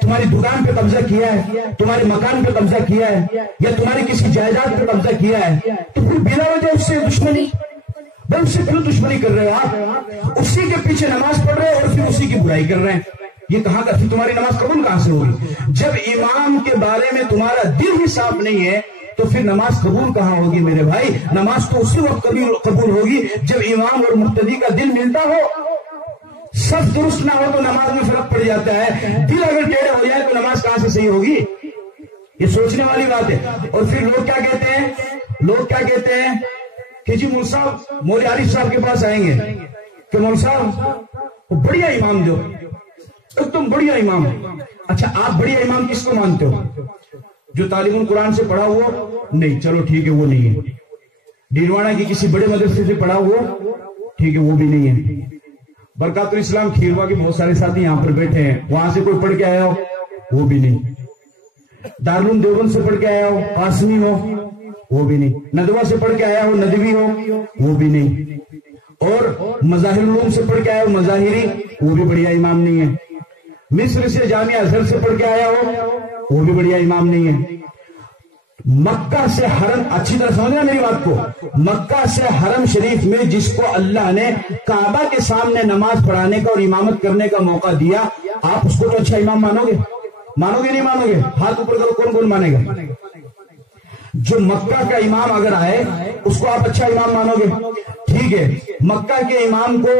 تمہاری دکان پہ قبضہ کیا ہے، تمہارے مکان پہ قبضہ کیا ہے، یا تمہاری کسی جائیداد پہ قبضہ کیا ہے، تو پھر بلا وجہ اس سے دشمنی، بس اس سے کیوں دشمنی کر رہے ہو آپ؟ اسی کے پیچھے نماز پڑھ رہے ہو اور پھر اسی کی برائی کر رہے ہیں. یہ کہاں کا؟ تمہاری نماز قبول کہاں سے ہوگی؟ جب امام کے بارے میں تمہارا دل ہی صاف نہیں ہے تو پھر نماز قبول کہاں ہوگی میرے بھائی؟ نماز تو اسی وقت قبول ہوگی جب امام اور مقتدی کا دل ملتا ہو. سب درست نہ ہو تو نماز میں فرق پڑ جاتا ہے. دل اگر ٹیڑھے ہو جائے تو نماز کہاں سے صحیح ہوگی؟ یہ سوچنے والی بات ہے. اور پھر لوگ کیا کہتے ہیں کہ جی مول صاحب، مولوی عارف صاحب کے پاس آئیں گے کہ مول صاحب بڑھیا امام جو ایک دم بڑھیا امام. اچھا آپ بڑھیا امام کس کو مانتے ہو؟ جو تعلیم القرآن سے پڑھا ہوا؟ نہیں، چلو ٹھیک ہے وہ نہیں ہے. ڈیرواڑا کی کسی بڑے مدرسے سے پڑھا ہوا؟ ٹھیک ہے وہ بھی نہیں ہے. برکات الاسلام کھیروا کے بہت سارے ساتھی یہاں پر بیٹھے ہیں، وہاں سے کوئی پڑھ کے آیا ہو؟ وہ بھی نہیں. دارالعلوم دیوبند سے پڑھ کے آیا ہو؟ قاسمی ہو؟ وہ بھی نہیں. ندوہ سے پڑھ کے آیا ہو؟ ندوی ہو؟ وہ بھی نہیں. اور مظاہر العلوم سے پڑھ کے آیا ہو؟ مظاہری؟ وہ بھی بڑھیا امام نہیں ہے. مصر سے جامعہ ازہر سے پڑھ کے آیا ہو؟ وہ بھی بڑھیا امام نہیں ہے. مکہ سے حرم، اچھی طرح سمجھنا میری بات کو، مکہ سے حرم شریف میں جس کو اللہ نے کعبہ کے سامنے نماز پڑھانے کا اور امامت کرنے کا موقع دیا، آپ اس کو تو اچھا امام مانو گے؟ مانو گے نہیں مانو گے؟ ہاتھ اوپر کرو، کون کون مانے گا؟ جو مکہ کا امام اگر آئے اس کو آپ اچھا امام مانو گے؟ ٹھیک ہے، مکہ کے امام کو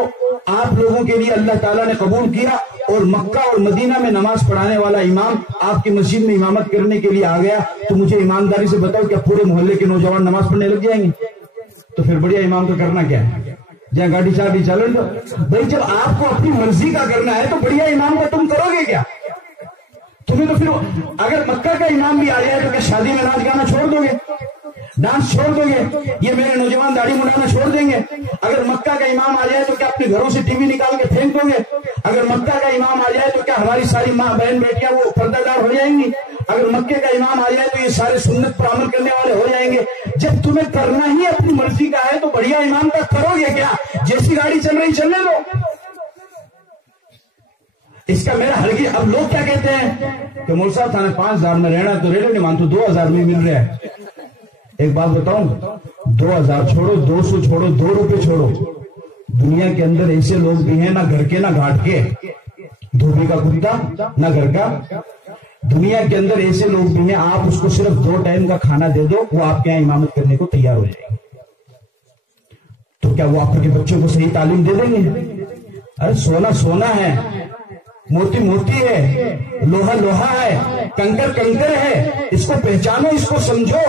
آپ لوگوں کے لیے اللہ تعالیٰ نے قبول کیا، اور مکہ اور مدینہ میں نماز پڑھانے والا امام آپ کی مسجد میں امامت کرنے کے لیے آ گیا، تو مجھے ایمانداری سے بتاؤ کیا پورے محلے کے نوجوان نماز پڑھنے لگ جائیں گے؟ تو پھر بڑھیا امام کا کرنا کیا ہے؟ جہاں گاڑی چاڑی چلن دو بھائی، جب آپ کو اپنی مرضی کا کرنا ہے تو بڑھیا امام کا تم کرو گے کیا؟ تمہیں تو پھر اگر مکہ کا امام بھی آ جائے تو کیا شادی میں ناچ گانا چھوڑ دو گے، ڈانس چھوڑ دو گے، یہ میرے نوجوان داڑھی منڈانا چھوڑ دیں گے؟ اگر مکہ کا امام آ جائے تو کیا اپنے گھروں سے ٹی وی نکال کے پھینک دو گے؟ اگر مکہ کا امام آ جائے تو کیا ہماری ساری ماں بہن بیٹیاں وہ پردہ دار ہو جائیں گی؟ اگر مکے کا امام آ جائے تو یہ سارے سنت پر عمل کرنے والے ہو جائیں گے؟ جب تمہیں کرنا ہی اپنی مرضی کا ہے تو بڑھیا امام کا کرو گے کیا؟ جیسی گاڑی چل رہی چلنے دو، اس کا میرا حل. اب لوگ کیا کہتے ہیں کہ مول صاحب تھانے 5,000 میں رہنا تو رہ لے، نہیں مان تو 2,000 میں مل رہا ہے. ایک بات بتاؤں، 2,000 چھوڑو، 200 چھوڑو، 2 روپے چھوڑو، دنیا کے اندر ایسے لوگ بھی ہیں نہ گھر کے نہ گھاٹ کے، دھوبی کا کتا نہ گھر کا. دنیا کے اندر ایسے لوگ بھی ہیں، آپ اس کو صرف 2 ٹائم کا کھانا دے دو، وہ آپ کے یہاں امامت کرنے کو تیار ہو جائے گا. تو کیا وہ آپ کے بچوں کو صحیح تعلیم دے دیں گے؟ ارے سونا سونا ہے، موتی موتی ہے، لوہا لوہا ہے، کنکر کنکر ہے. اس کو پہچانو، اس کو سمجھو،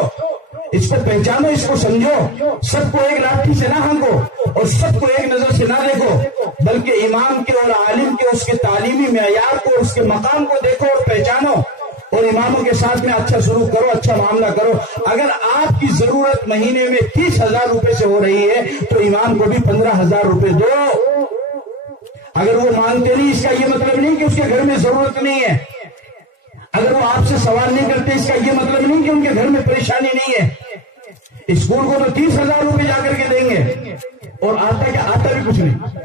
اس کو پہچانو، اس کو سمجھو. سب کو ایک لاٹھی سے نہ ہانکو اور سب کو ایک نظر سے نہ دیکھو، بلکہ امام کے اور عالم کے اس کے تعلیمی معیار کو، اس کے مقام کو دیکھو اور پہچانو، اور اماموں کے ساتھ میں اچھا سلوک کرو، اچھا معاملہ کرو. اگر آپ کی ضرورت مہینے میں 30,000 روپے سے ہو رہی ہے تو امام کو بھی 15,000 روپے دو. اگر وہ مانگتے نہیں، اس کا یہ مطلب نہیں کہ اس کے گھر میں ضرورت نہیں ہے. اگر وہ آپ سے سوال نہیں کرتے، اس کا یہ مطلب نہیں کہ ان کے گھر میں پریشانی نہیں ہے. اسکول کو تو 30,000 روپے جا کر کے دیں گے، اور آتا کیا؟ آتا بھی کچھ نہیں.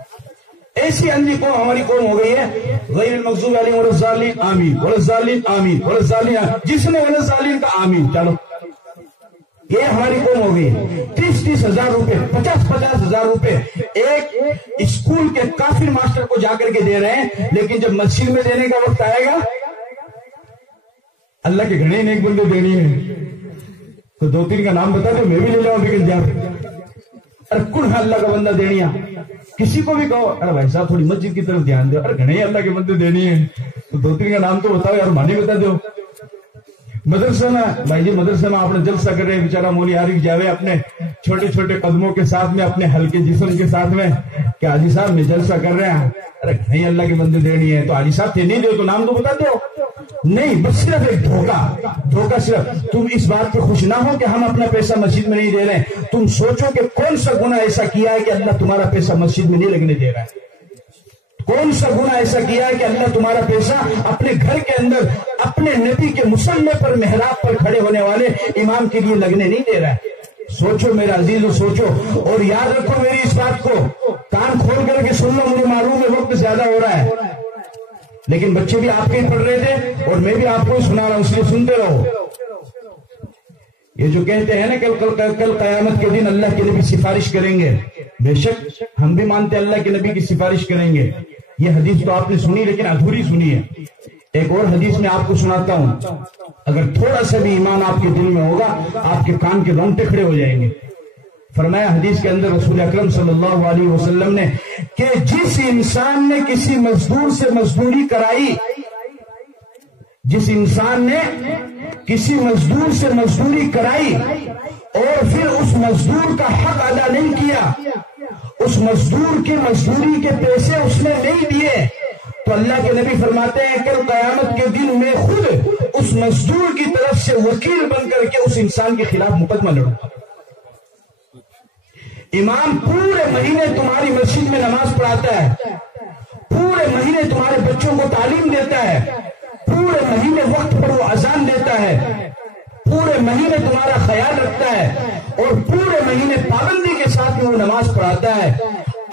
ایسی اندھی قوم ہماری قوم ہو گئی ہے. غیر المغضوب علیہم ولا الضالین آمین، ولا الضالین آمین، ولا الضالین، جس نے ولا الضالین کا آمین. چلو یہ ہماری قوم ہو گئی. 30,000 روپے، 50,000 روپے ایک اسکول کے کافر ماسٹر کو جا کر کے دے رہے ہیں، لیکن جب مسجد میں دینے کا وقت آئے گا، اللہ کے گھڑے ایک بندے دینی ہے تو 2-3 کا نام بتا دو، میں بھی لے جاؤں لیکن جا. ارے کون ہے اللہ کا بندہ دینیا؟ کسی کو بھی کہو ارے بھائی صاحب تھوڑی مسجد کی طرف دھیان دو، ارے گھڑے اللہ کے بندے دینی ہے تو 2-3 کا نام تو بتاؤ یار، مانی بتا دو. مدرسے میں بھائی جی، مدرسے میں آپ نے جلسہ کر رہے ہیں، بیچارہ مولی عارف جاوے اپنے چھوٹے چھوٹے قدموں کے ساتھ میں، اپنے ہلکے جسم کے ساتھ میں، کہ حاجی صاحب میں جلسہ کر رہے ہیں. ارے نہیں اللہ کے بندے دینی ہے تو حاجی صاحب تھے نہیں دو تو نام تو بتا دو. نہیں، بس صرف ایک دھوکہ. صرف تم اس بات پہ خوش نہ ہو کہ ہم اپنا پیسہ مسجد میں نہیں دے رہے ہیں، تم سوچو کہ کون سا گناہ ایسا کیا ہے کہ اللہ تمہارا پیسہ مسجد میں نہیں لگنے دے رہا ہے. کون سا گناہ ایسا کیا ہے کہ اللہ تمہارا پیسہ اپنے گھر کے اندر اپنے نبی کے مصلی پر، محراب پر کھڑے ہونے والے امام کے لیے لگنے نہیں دے رہا ہے. سوچو میرا عزیزو، سوچو اور یاد رکھو میری اس بات کو، کان کھول کر کے سن لو. مجھے معلوم ہے وقت زیادہ ہو رہا ہے، لیکن بچے بھی آپ کے ہی پڑھ رہے تھے اور میں بھی آپ کو ہی سنا رہا ہوں، اس لیے سنتے رہو. یہ جو کہتے ہیں نا کل قیامت کے دن اللہ کے نبی سفارش کریں گے، بے شک ہم بھی مانتے اللہ کے نبی کی سفارش کریں گے. یہ حدیث تو آپ نے سنی لیکن ادھوری سنی ہے. ایک اور حدیث میں آپ کو سناتا ہوں، اگر تھوڑا سا بھی ایمان آپ کے دل میں ہوگا آپ کے کان کے رونگٹے کھڑے ہو جائیں گے. فرمایا حدیث کے اندر رسول اکرم صلی اللہ علیہ وسلم نے کہ جس انسان نے کسی مزدور سے مزدوری کرائی، جس انسان نے کسی مزدور سے مزدوری کرائی اور پھر اس مزدور کا حق ادا نہیں کیا، اس مزدور کی مزدوری کے پیسے اس نے نہیں دیے، تو اللہ کے نبی فرماتے ہیں کل قیامت کے دن میں خود اس مزدور کی طرف سے وکیل بن کر کے اس انسان کے خلاف مقدمہ لڑوں. امام پورے مہینے تمہاری مسجد میں نماز پڑھاتا ہے، پورے مہینے تمہارے بچوں کو تعلیم دیتا ہے، پورے مہینے وقت پر وہ اذان دیتا ہے، پورے مہینے تمہارا خیال رکھتا ہے اور پورے مہینے پابندی کے ساتھ میں وہ نماز پڑھاتا ہے.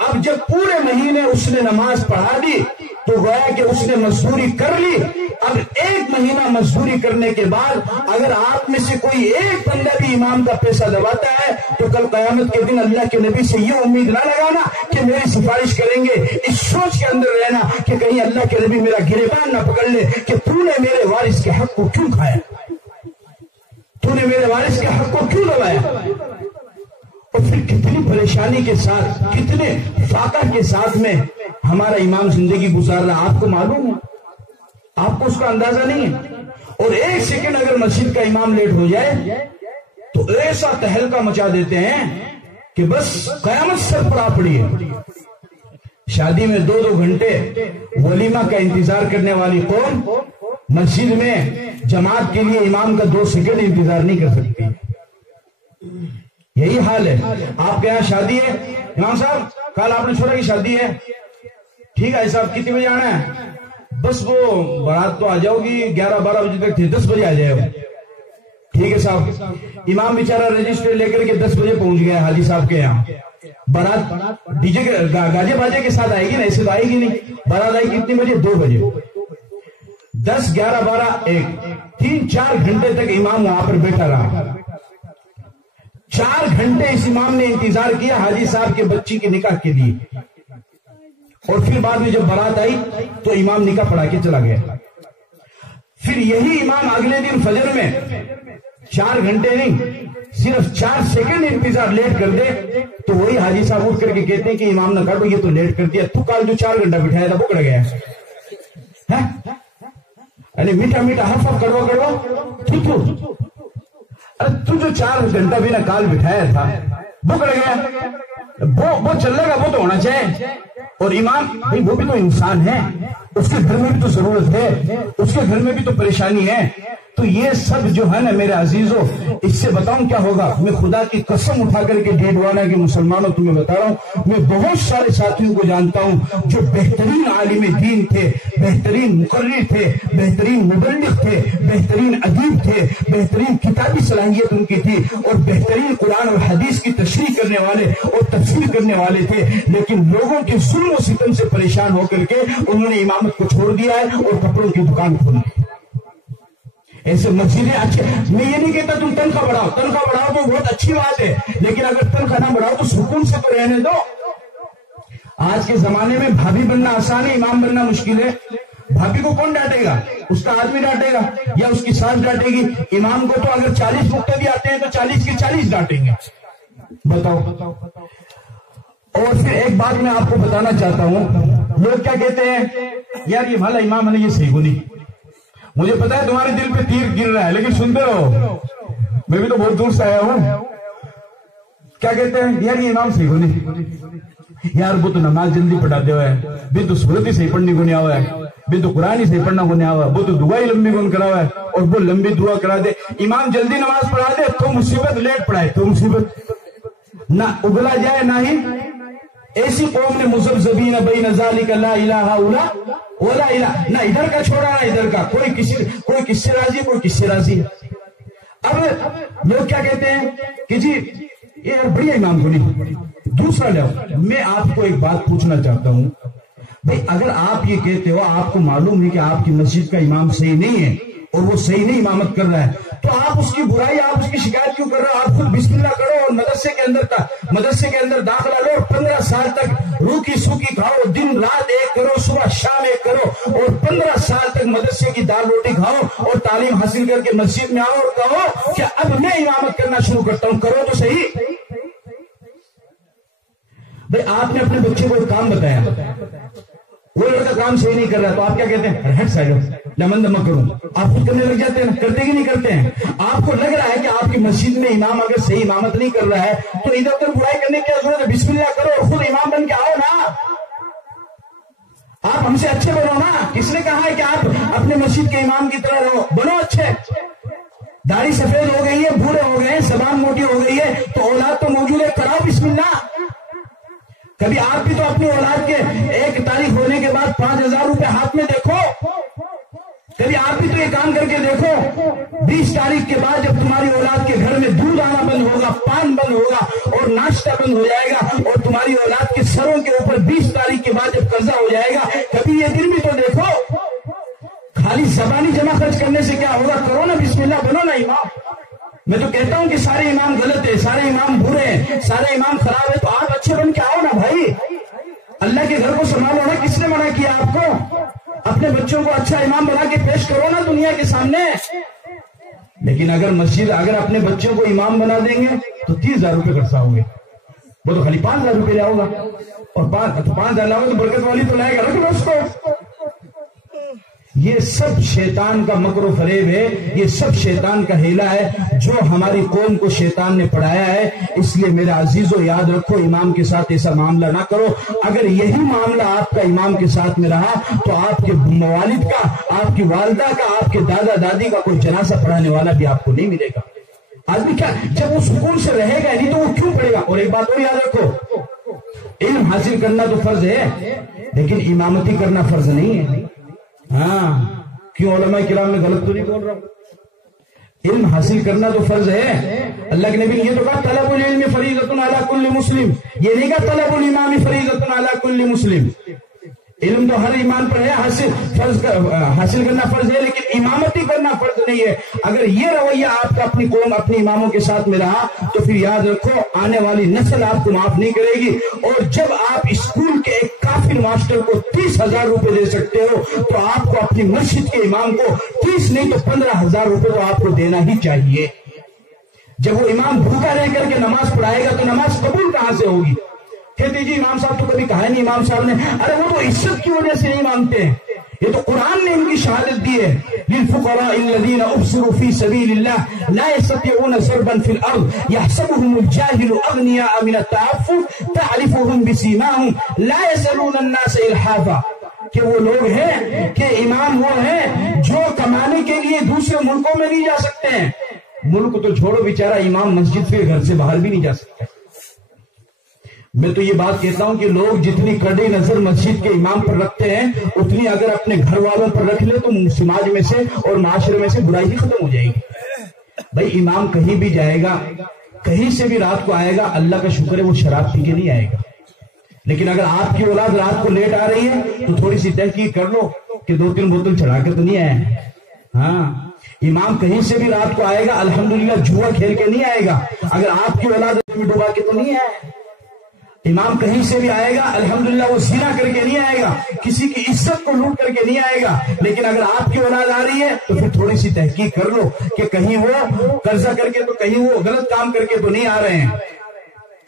اب جب پورے مہینے اس نے نماز پڑھا دی تو گویا کہ اس نے مزدوری کر لی. اب 1 مہینہ مزدوری کرنے کے بعد اگر آپ میں سے کوئی ایک بندہ بھی امام کا پیسہ دباتا ہے تو کل قیامت کے دن اللہ کے نبی سے یہ امید نہ لگانا کہ میری سفارش کریں گے. اس سوچ کے اندر رہنا کہ کہیں اللہ کے نبی میرا گریبان نہ پکڑ لے کہ تو نے میرے وارث کے حق کو کیوں کھایا، تو نے میرے وارث کے حق کو کیوں دبایا. اور پھر کتنی پریشانی کے ساتھ، کتنے فاقہ کے ساتھ میں ہمارا امام زندگی گزار رہا، آپ کو معلوم ہے؟ آپ کو اس کا اندازہ نہیں ہے؟ اور ایک سیکنڈ اگر مسجد کا امام لیٹ ہو جائے تو ایسا تہلکہ مچا دیتے ہیں کہ بس قیامت سر پر آ پڑی ہے۔ شادی میں 2-2 گھنٹے ولیمہ کا انتظار کرنے والی قوم مسجد میں جماعت کے لیے امام کا 2 سیکنڈ انتظار نہیں کر سکتی۔ یہی حال ہے۔ آپ کے یہاں شادی ہے، امام صاحب کل آپ نے چھوڑا کہ شادی ہے، ٹھیک ہے صاحب کتنے بجے آنا ہے؟ بس وہ بارات تو آ جاؤ گی 11-12 بجے تک تھی، 10 بجے آ جائے ہو، ٹھیک ہے صاحب۔ امام بیچارہ رجسٹر لے کر کے 10 بجے پہنچ گیا حاجی صاحب کے یہاں۔ بارات ڈی جے گاجے باجے کے ساتھ آئے گی نا، ایسے تو آئے گی نہیں۔ بارات آئی کتنے بجے؟ 2 بجے۔ 10, 11, 12, 1 3-4 گھنٹے تک امام وہاں پر بیٹھا رہا۔ 4 گھنٹے اس امام نے انتظار کیا حاجی صاحب کے بچی کے نکاح کے لیے، اور پھر بعد میں جب بارات آئی تو امام نکاح پڑھا کے چلا گیا۔ پھر یہی امام اگلے دن فجر میں 4 گھنٹے نہیں، صرف 4 سیکنڈ انتظار لیٹ کر دے تو وہی حاجی صاحب اٹھ کر کے کہتے ہیں کہ امام نے کہا یہ تو لیٹ کر دیا، تو کل جو 4 گھنٹہ بٹھایا تھا وہ کڑ گیا۔ یعنی میٹھا میٹھا ہف کڑوا ارے تو جو 4 گھنٹہ بھی نہ کال بٹھایا تھا وہ کڑ گیا، وہ چل رہا وہ تو ہونا چاہیے۔ اور امام بھائی وہ بھی تو انسان ہے، اس کے گھر میں بھی تو ضرورت ہے، اس کے گھر میں بھی تو پریشانی ہے۔ تو یہ سب جو ہے نا میرے عزیزوں، اس سے بتاؤں کیا ہوگا؟ میں خدا کی قسم اٹھا کر کے ڈیڈوانا کے مسلمانوں تمہیں بتا رہا ہوں، میں بہت سارے ساتھیوں کو جانتا ہوں جو بہترین عالم دین تھے، بہترین مقرر تھے، بہترین مبلغ تھے، بہترین ادیب تھے، بہترین کتابی صلاحیت ان کی تھی، اور بہترین قرآن اور حدیث کی تشریح کرنے والے اور تفسیر کرنے والے تھے، لیکن لوگوں کے ظلم و ستم سے پریشان ہو کر کے انہوں نے امامت کو چھوڑ دیا ہے اور کپڑوں کی دکان کھولی۔ ایسے مسجدیں اچھے، میں یہ نہیں کہتا تم تنخواہ بڑھاؤ، تنخواہ بڑھاؤ تو بہت اچھی بات ہے، لیکن اگر تنخواہ نہ بڑھاؤ تو سکون سے تو رہنے دو۔ آج کے زمانے میں بھابھی بننا آسان ہے، امام بننا مشکل ہے۔ بھابھی کو کون ڈانٹے گا؟ اس کا آدمی ڈانٹے گا یا اس کی ساس ڈانٹے گی؟ امام کو تو اگر 40 نقطے بھی آتے ہیں تو 40 کے 40 ڈانٹیں گے، بتاؤ۔ اور پھر ایک بات میں آپ کو بتانا چاہتا ہوں، لوگ کیا کہتے ہیں، یار یہ بھلا امام ہے یہ صحیح کو نہیں۔ مجھے پتا ہے تمہارے دل پہ تیر گر رہا ہے، لیکن سنتے رہو، میں بھی تو بہت دور سے آیا ہوں۔ کیا کہتے ہیں، یار یہ امام صحیح کو نہیں، یار وہ تو نماز جلدی پڑھاتے ہوئے بھی تو سورت ہی صحیح پڑھنے کو نہیں آوا ہے، بھی تو قرآن ہی صحیح پڑھنا کو نہیں آوا، وہ تو دعا ہی لمبی کون کرا ہوا ہے، اور وہ لمبی دعا کرا دے۔ امام جلدی نماز پڑھا دے تو مصیبت، لیٹ پڑھائے تو مصیبت، نہ اگلا جائے نہ ہی۔ ایسی قوم نے مذبذبین بین ذالک لا الہ الا ولا الہ، نہ ادھر کا چھوڑا نہ ادھر کا، کوئی کس سے راضی، کوئی کس سے راضی۔ اب لوگ کیا کہتے ہیں کہ جی یہ بڑھیا امام کو نہیں۔ دوسرا لو، میں آپ کو ایک بات پوچھنا چاہتا ہوں، بھئی اگر آپ یہ کہتے ہو آپ کو معلوم ہے کہ آپ کی مسجد کا امام صحیح نہیں ہے اور وہ صحیح نہیں امامت کر رہا ہے، تو آپ اس کی برائی، آپ اس کی شکایت کیوں کر رہے ہو؟ آپ خود بسم اللہ کرو اور مدرسے کے اندر داخلہ لو اور 15 سال تک روکی سوکی کھاؤ، دن رات ایک کرو، صبح شام ایک کرو، اور 15 سال تک مدرسے کی دال روٹی کھاؤ اور تعلیم حاصل کر کے مسجد میں آؤ اور کہو کہ اب میں امامت کرنا شروع کرتا ہوں، کرو تو صحیح۔ بھئی آپ نے اپنے بچے کو ایک کام بتایا، وہ لڑکا کام صحیح نہیں کر رہا، تو آپ کیا کہتے ہیں، ہٹ سائڈ لمن دمک کروں، آپ خود کرنے لگ جاتے ہیں، کرتے ہی نہیں کرتے ہیں۔ آپ کو لگ رہا ہے کہ آپ کی مسجد میں امام اگر صحیح امامت نہیں کر رہا ہے تو ادھر ادھر برائی کرنے کی کیا ضرورت ہے؟ بسم اللہ کرو اور خود امام بن کے آؤ نا، آپ ہم سے اچھے بنو نا۔ کس نے کہا ہے کہ آپ اپنے مسجد کے امام کی طرح رہو؟ بنو اچھے، داڑھی سفید ہو گئی ہے، بوڑھے ہو گئے ہیں، زبان موٹی ہو گئی ہے تو اولاد تو موجود ہے، کراؤ بسم اللہ۔ کبھی آپ بھی تو اپنی اولاد کے 1 تاریخ ہونے کے بعد 5000 روپے ہاتھ میں دیکھو، کبھی آپ بھی تو یہ کام کر کے دیکھو 20 تاریخ کے بعد جب تمہاری اولاد کے گھر میں دودھ آنا بند ہوگا، پان بند ہوگا اور ناشتہ بند ہو جائے گا، اور تمہاری اولاد کے سروں کے اوپر 20 تاریخ کے بعد جب قرضہ ہو جائے گا، کبھی یہ دن بھی تو دیکھو۔ خالی زبانی جمع خرچ کرنے سے کیا ہوگا؟ کرو نا بسم اللہ، بنو نا امام۔ میں تو کہتا ہوں کہ سارے امام غلط ہیں، سارے امام برے ہیں، سارے امام خراب ہیں، تو آپ اچھے بن کے آؤ نا بھائی، اللہ کے گھر کو سنبھالو نا۔ کس نے منع کیا آپ کو؟ اپنے بچوں کو اچھا امام بنا کے پیش کرو نا دنیا کے سامنے۔ لیکن اگر اگر اپنے بچوں کو امام بنا دیں گے تو 30,000 روپے خرچہ ہوں گے، وہ تو خالی 5,000 روپے لاؤ گا، اور 5,000 لاؤ گا تو برکت والی تو لائے گا، رکھ لو اس کو۔ یہ سب شیطان کا مکر و فریب ہے، یہ سب شیطان کا ہیلا ہے جو ہماری قوم کو شیطان نے پڑھایا ہے۔ اس لیے میرے عزیزو یاد رکھو، امام کے ساتھ ایسا معاملہ نہ کرو۔ اگر یہی معاملہ آپ کا امام کے ساتھ میں رہا تو آپ کے والد کا، آپ کی والدہ کا، آپ کے دادا دادی کا کوئی جنازہ پڑھانے والا بھی آپ کو نہیں ملے گا۔ آدمی کیا جب وہ سکون سے رہے گا نہیں تو وہ کیوں پڑھے گا؟ اور ایک بات اور یاد رکھو، علم حاصل کرنا تو فرض ہے لیکن امامتی کرنا فرض نہیں ہے۔ ہاں، کیوں علماء کرام میں غلط تو نہیں بول رہا ہوں؟ علم حاصل کرنا تو فرض ہے۔ اللہ کے نبی نے یہ تو کہا طلب العلم فریضۃ علی کل مسلم، یہ نہیں کہا طلب الامام فریضۃ علی کل مسلم۔ علم تو ہر ایمان پر ہے، حاصل کرنا فرض ہے لیکن امامتی کرنا فرض نہیں ہے۔ اگر یہ رویہ آپ کا اپنی قوم اپنی اماموں کے ساتھ میں رہا تو پھر یاد رکھو آنے والی نسل آپ کو معاف نہیں کرے گی۔ اور جب آپ اسکول کے ایک کافر ماسٹر کو 30,000 روپے دے سکتے ہو تو آپ کو اپنی مسجد کے امام کو 30 نہیں تو 15,000 روپے تو آپ کو دینا ہی چاہیے۔ جب وہ امام بھوکا رہ کر کے نماز پڑھائے گا تو نماز قبول کہاں سے ہوگی؟ کہتے جی امام صاحب تو کبھی کہا نہیں امام صاحب نے، ارے وہ تو عزت کی وجہ سے نہیں مانگتے ہیں، یہ تو قرآن نے ان کی شہادت دی ہے۔ للفقراء الذين احصروا في سبيل الله لا يستطيعون ضربا في الارض يحسبهم الجاهل اغنياء من التعفف تعرفهم بسيماهم لا يسألون الناس الحافا، کہ وہ لوگ ہیں کہ امام وہ ہیں جو کمانے کے لیے دوسرے ملکوں میں نہیں جا سکتے ہیں۔ ملک تو چھوڑو، بیچارہ امام مسجد سے گھر سے باہر بھی نہیں جا سکتا۔ میں تو یہ بات کہتا ہوں کہ لوگ جتنی کڑی نظر مسجد کے امام پر رکھتے ہیں اتنی اگر اپنے گھر والوں پر رکھ لے تو سماج میں سے اور معاشرے میں سے برائی ہی ختم ہو جائے گی۔ بھائی امام کہیں بھی جائے گا، کہیں سے بھی رات کو آئے گا، اللہ کا شکر ہے وہ شراب پی کے نہیں آئے گا۔ لیکن اگر آپ کی اولاد رات کو لیٹ آ رہی ہے تو تھوڑی سی تحقیق کر لو کہ 2-3 بوتل چڑھا کے تو نہیں آئے۔ ہاں، امام کہیں سے بھی رات کو آئے گا الحمدللہ جوا کھیل کے نہیں آئے گا، اگر آپ کی اولاد میں ڈوبا کے تو نہیں آئے۔ امام کہیں سے بھی آئے گا الحمدللہ وہ زنا کر کے نہیں آئے گا، کسی کی عزت کو لوٹ کر کے نہیں آئے گا۔ لیکن اگر آپ کی اولاد آ رہی ہے تو پھر تھوڑی سی تحقیق کر لو کہ کہیں وہ قرضہ کر کے تو کہیں وہ غلط کام کر کے تو نہیں آ رہے ہیں۔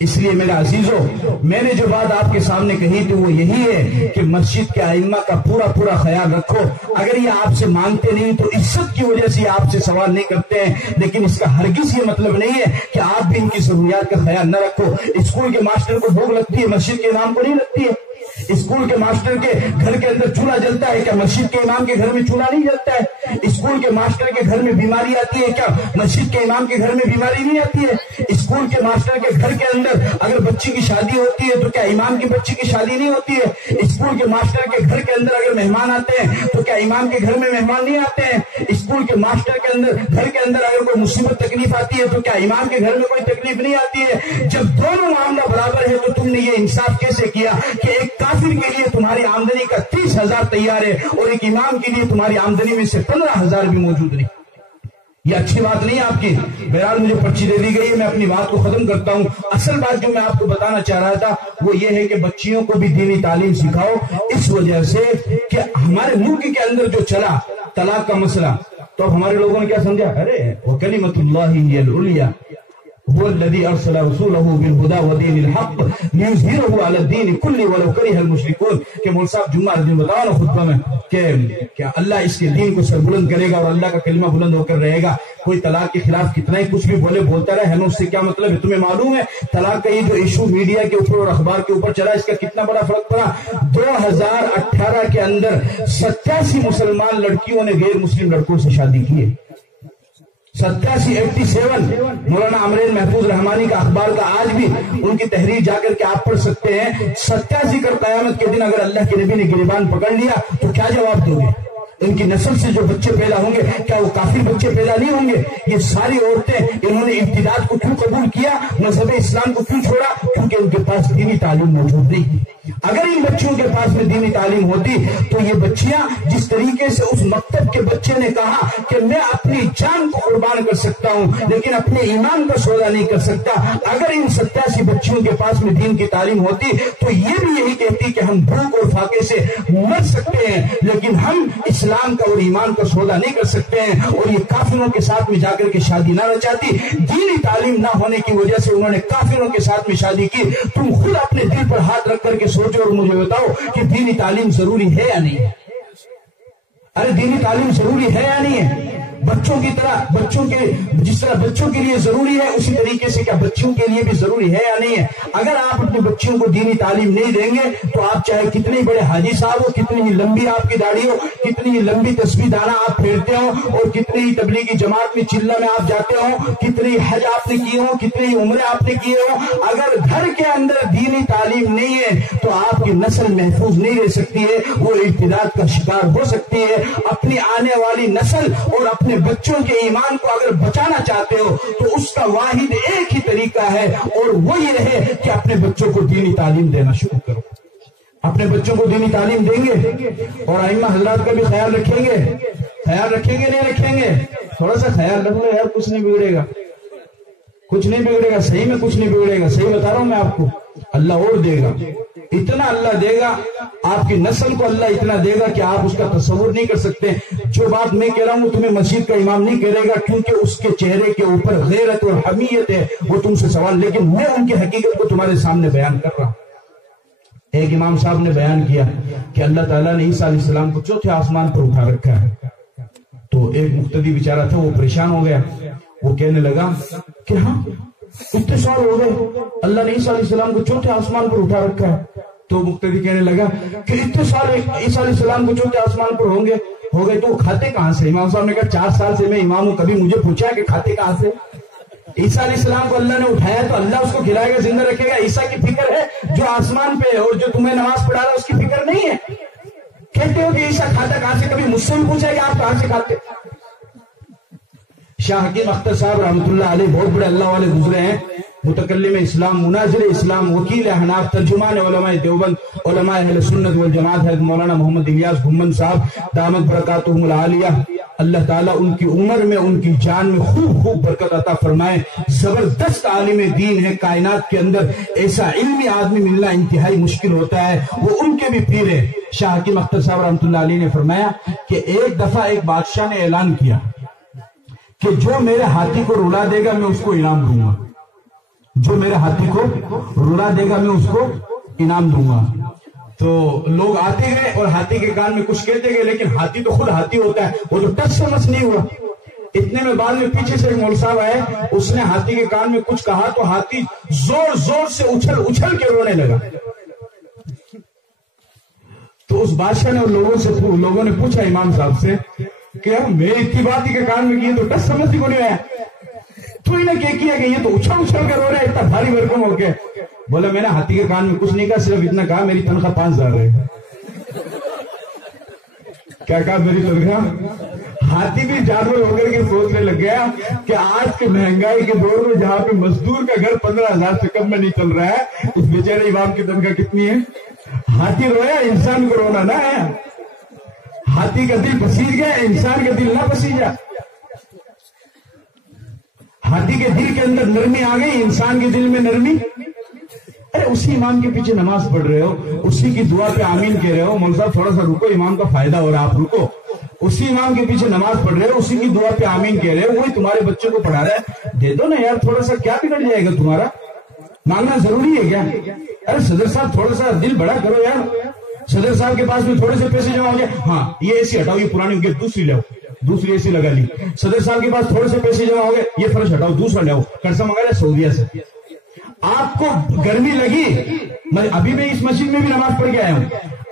اس لیے میرے عزیزو، میں نے جو بات آپ کے سامنے کہی تو وہ یہی ہے کہ مسجد کے ائمہ کا پورا خیال رکھو۔ اگر یہ آپ سے مانگتے نہیں تو عزت کی وجہ سے آپ سے سوال نہیں کرتے ہیں، لیکن اس کا ہرگز یہ مطلب نہیں ہے کہ آپ بھی ان کی ضروریات کا خیال نہ رکھو۔ اسکول کے ماسٹر کو بھوک لگتی ہے، مسجد کے امام کو نہیں لگتی ہے۔ اسکول کے ماسٹر کے گھر کے اندر چولہا جلتا ہے، کیا مسجد کے امام کے گھر میں چولہا نہیں جلتا ہے؟ اسکول کے ماسٹر کے گھر میں بیماری آتی ہے، کیا مسجد کے امام کے گھر میں بیماری نہیں آتی ہے؟ اسکول کے ماسٹر کے گھر کے اندر اگر بچی کی شادی ہوتی ہے تو کیا امام کی بچی کی شادی نہیں ہوتی ہے؟ اسکول کے ماسٹر کے گھر کے اندر اگر مہمان آتے ہیں تو کیا امام کے گھر میں مہمان نہیں آتے ہیں؟ اسکول کے ماسٹر کے اندر گھر کے اندر اگر کوئی مصیبت تکلیف آتی ہے تو کیا امام کے گھر میں کوئی تکلیف نہیں آتی ہے؟ جب دونوں معاملہ برابر ہے تو تم نے یہ انصاف کیسے کیا کہ ایک کافر کے لیے تمہاری آمدنی کا 30,000 تیار ہے اور ایک امام کے لیے تمہاری آمدنی میں سے 15,000 بھی موجود نہیں؟ یہ اچھی بات نہیں آپ کی۔ بہرحال مجھے پرچی دے دی گئی ہے، میں اپنی بات کو ختم کرتا ہوں۔ اصل بات جو میں آپ کو بتانا چاہ رہا تھا وہ یہ ہے کہ بچیوں کو بھی دینی تعلیم سکھاؤ، اس وجہ سے کہ ہمارے ملک کے اندر جو چلا طلاق کا مسئلہ، تو ہمارے لوگوں نے کیا سمجھا، ارے وَكَلِمَةُ اللَّهِ هِيَ الْعُلْيَا هو الذي ارسل رسوله بالهدى ودين الحق ليظهره على الدين كله ولو كره المشركون۔ کہ مول صاحب جمعہ دن بتاؤ نا خطبہ میں کہ اللہ اس کے دین کو سربلند کرے گا اور اللہ کا کلمہ بلند ہو کر رہے گا۔ کوئی طلاق کے خلاف کتنا ہی کچھ بھی بولتا رہے، ہمیں اس سے کیا مطلب ہے؟ تمہیں معلوم ہے طلاق کا یہ جو ایشو میڈیا کے اوپر اور اخبار کے اوپر چلا، اس کا کتنا بڑا فرق پڑا؟ 2018 کے اندر 87 مسلمان لڑکیوں نے غیر مسلم لڑکوں سے شادی کی ہے۔ 87 مولانا امرین محفوظ رحمانی کا اخبار کا آج بھی ان کی تحریر جا کر کے آپ پڑھ سکتے ہیں۔ 87 کر قیامت کے دن اگر اللہ کے نبی نے گریبان پکڑ لیا تو کیا جواب دو گے؟ ان کی نسل سے جو بچے پیدا ہوں گے کیا وہ کافر بچے پیدا نہیں ہوں گے؟ یہ ساری عورتیں انہوں نے ارتداد کو کیوں قبول کیا، مذہب اسلام کو کیوں چھوڑا؟ کیونکہ ان کے پاس دینی تعلیم موجود نہیں۔ اگر ان بچیوں کے پاس میں دینی تعلیم ہوتی تو یہ بچیاں جس طریقے سے اس مکتب کے بچے نے کہا کہ میں اپنی جان کو قربان کر سکتا ہوں لیکن اپنے ایمان کا سودا نہیں کر سکتا، اگر ان 87 بچیوں کے پاس میں دین کی تعلیم ہوتی تو یہ بھی یہی کہتی کہ ہم بھوک اور فاقے سے مر سکتے ہیں لیکن ہم اسلام کا اور ایمان کا سودا نہیں کر سکتے ہیں، اور یہ کافروں کے ساتھ میں جا کر کے شادی نہ رچاتی۔ دینی تعلیم نہ ہونے کی وجہ سے انہوں نے کافروں کے ساتھ میں شادی کی۔ تم خود اپنے دل پر ہاتھ رکھ کر کے سوچو اور مجھے بتاؤ کہ دینی تعلیم ضروری ہے یا نہیں؟ ارے دینی تعلیم ضروری ہے یا نہیں ہے؟ بچوں کی طرح جس طرح بچوں کے لیے ضروری ہے اسی طریقے سے کیا بچیوں کے لیے بھی ضروری ہے یا نہیں ہے؟ اگر آپ اپنے بچیوں کو دینی تعلیم نہیں دیں گے تو آپ چاہے کتنے بڑے حاجی صاحب ہو، کتنی ہی لمبی آپ کی داڑھی ہو، کتنی ہی لمبی تسبیح دانہ آپ پھیرتے ہو، اور کتنی ہی تبلیغی جماعت میں چلہ میں آپ جاتے ہو، کتنی حج آپ نے کیے ہو، کتنی ہی عمرے آپ نے کیے ہو، اگر گھر کے اندر دینی تعلیم نہیں ہے تو آپ کی نسل محفوظ نہیں رہ سکتی ہے، وہ ارتداد کا شکار ہو سکتی ہے۔ اپنی آنے والی نسل اور اپنے بچوں کے ایمان کو اگر بچانا چاہتے ہو تو اس کا واحد ایک ہی طریقہ ہے اور وہ یہ رہے کہ اپنے بچوں کو دینی تعلیم دینا شروع کرو۔ اپنے بچوں کو دینی تعلیم دیں گے اور ائمہ حضرات کا بھی خیال رکھیں گے نہیں رکھیں گے؟ تھوڑا سا خیال رکھ لو یار، کچھ نہیں بگڑے گا، کچھ نہیں بگڑے گا، صحیح میں کچھ نہیں بگڑے گا، صحیح بتا رہا ہوں میں آپ کو۔ اللہ اور دے گا، اتنا اللہ دے گا، آپ کی نسل کو اللہ اتنا دے گا کہ آپ اس کا تصور نہیں کر سکتے۔ جو بات میں کہہ رہا ہوں تمہیں مسجد کا امام نہیں کہے گا کیونکہ اس کے چہرے کے اوپر غیرت اور حمیت ہے، وہ تم سے سوال، لیکن میں ان کی حقیقت کو تمہارے سامنے بیان کر رہا ہوں۔ ایک امام صاحب نے بیان کیا کہ اللہ تعالیٰ نے عیسیٰ علیہ السلام کو چوتھے آسمان پر اٹھا رکھا ہے، تو ایک مقتدی بیچارہ تھا، وہ پریشان ہو گیا، وہ کہنے لگا کہ ہاں اتنے سال ہو گئے اللہ نے عیسیٰ علیہ السلام کو چوتھے آسمان پر اٹھا رکھا ہے، تو مقتدی کہنے لگا کہ اتنے سال عیسیٰ علیہ السلام کو چوتھے آسمان پر ہو گئے تو وہ کھاتے کہاں سے؟ امام صاحب نے کہا 4 سال سے میں امام ہوں، کبھی مجھے پوچھا کہ کھاتے کہاں سے؟ عیسیٰ علیہ السلام کو اللہ نے اٹھایا تو اللہ اس کو کھلائے گا، زندہ رکھے گا۔ عیسیٰ کی فکر ہے جو آسمان پہ ہے، اور جو تمہیں نماز پڑھا رہا ہے اس کی فکر نہیں ہے۔ کہتے ہو کہ عیسیٰ کھاتا کہاں سے، کبھی مجھ سے بھی پوچھا کہ آپ کہاں سے کھاتے؟ شاہ حکیم اختر صاحب رحمۃ اللہ علیہ بہت بڑے اللہ والے گزرے ہیں، متکلم اسلام، مناظر اسلام، وکیل احناف، ترجمان علماء دیوبند، علماء اہل سنت والجماعت حضرت مولانا محمد الیاس گھمن صاحب دامت برکاتہم العالیہ، اللہ تعالیٰ ان کی عمر میں ان کی جان میں خوب برکت عطا فرمائے۔ زبردست عالم دین ہے، کائنات کے اندر ایسا علمی آدمی ملنا انتہائی مشکل ہوتا ہے، وہ ان کے بھی پیر ہے۔ شاہ حکیم اختر صاحب رحمۃ اللہ علیہ نے فرمایا کہ ایک دفعہ ایک بادشاہ نے اعلان کیا کہ جو میرے ہاتھی کو رلا دے گا میں اس کو انعام دوں گا، جو میرے ہاتھی کو رلا دے گا میں اس کو انعام دوں گا۔ تو لوگ آتے گئے اور ہاتھی کے کان میں کچھ کہتے گئے، لیکن ہاتھی تو خود ہاتھی ہوتا ہے، وہ تو ٹچ سے مس نہیں ہوا۔ اتنے میں بعد میں پیچھے سے ایک مول صاحب آئے، اس نے ہاتھی کے کان میں کچھ کہا تو ہاتھی زور سے اچھل کے رونے لگا۔ تو اس بادشاہ نے لوگوں نے پوچھا امام صاحب سے کہ میں اتنی بات ہی کے کان میں کی تو ٹچ سمجھ کو نہیں آیا، تو انہیں کیا کہ یہ تو اچھل کے رو رہا ہے اتنا بھاری بھرکم ہو کے۔ بولا میں نے ہاتھی کے کان میں کچھ نہیں کہا، صرف اتنا کہا میری تنخواہ 5000 ہے۔ کیا کہا میری تنخواہ؟ ہاتھی بھی جانور ہو کر کے سوچنے لگ گیا کہ آج کے مہنگائی کے دور میں جہاں پہ مزدور کا گھر 15000 سے کم میں نہیں چل رہا ہے، اس بیچارے امام کی تنخواہ کتنی ہے؟ ہاتھی رویا، انسان کو رونا نہ ہے۔ ہاتھی کا دل پسیج گیا، انسان کا دل نہ پسیجا۔ ہاتھی کے دل کے اندر نرمی آ گئی، انسان کے دل میں نرمی۔ ارے اسی امام کے پیچھے نماز پڑھ رہے ہو، اسی کی دعا پہ آمین کہہ رہے ہو، مول صاحب تھوڑا سا رکو، امام کا فائدہ ہو رہا، آپ رکو۔ اسی امام کے پیچھے نماز پڑھ رہے ہو، اسی کی دعا پہ آمین کہہ رہے ہو، وہی تمہارے بچوں کو پڑھا رہا ہے، دے دو نا یار، تھوڑا سا کیا بگڑ جائے گا تمہارا؟ مانگنا ضروری ہے کیا؟ ارے صدر صاحب تھوڑا سا دل بڑا کرو یار، صدر صاحب کے پاس میں تھوڑے سے پیسے جمع ہو گئے، ہاں یہ اے سی ہٹاؤ، یہ پرانی ہو گئی، دوسری لاؤ، دوسری اے سی لگا لی۔ صدر صاحب کے پاس تھوڑے سے پیسے جمع ہو گئے، یہ فرش ہٹاؤ، دوسرا لاؤ، قرضہ منگا لیا سعودیہ سے۔ آپ کو گرمی لگی، میں ابھی میں اس مسجد میں بھی نماز پڑھ کے آیا ہوں،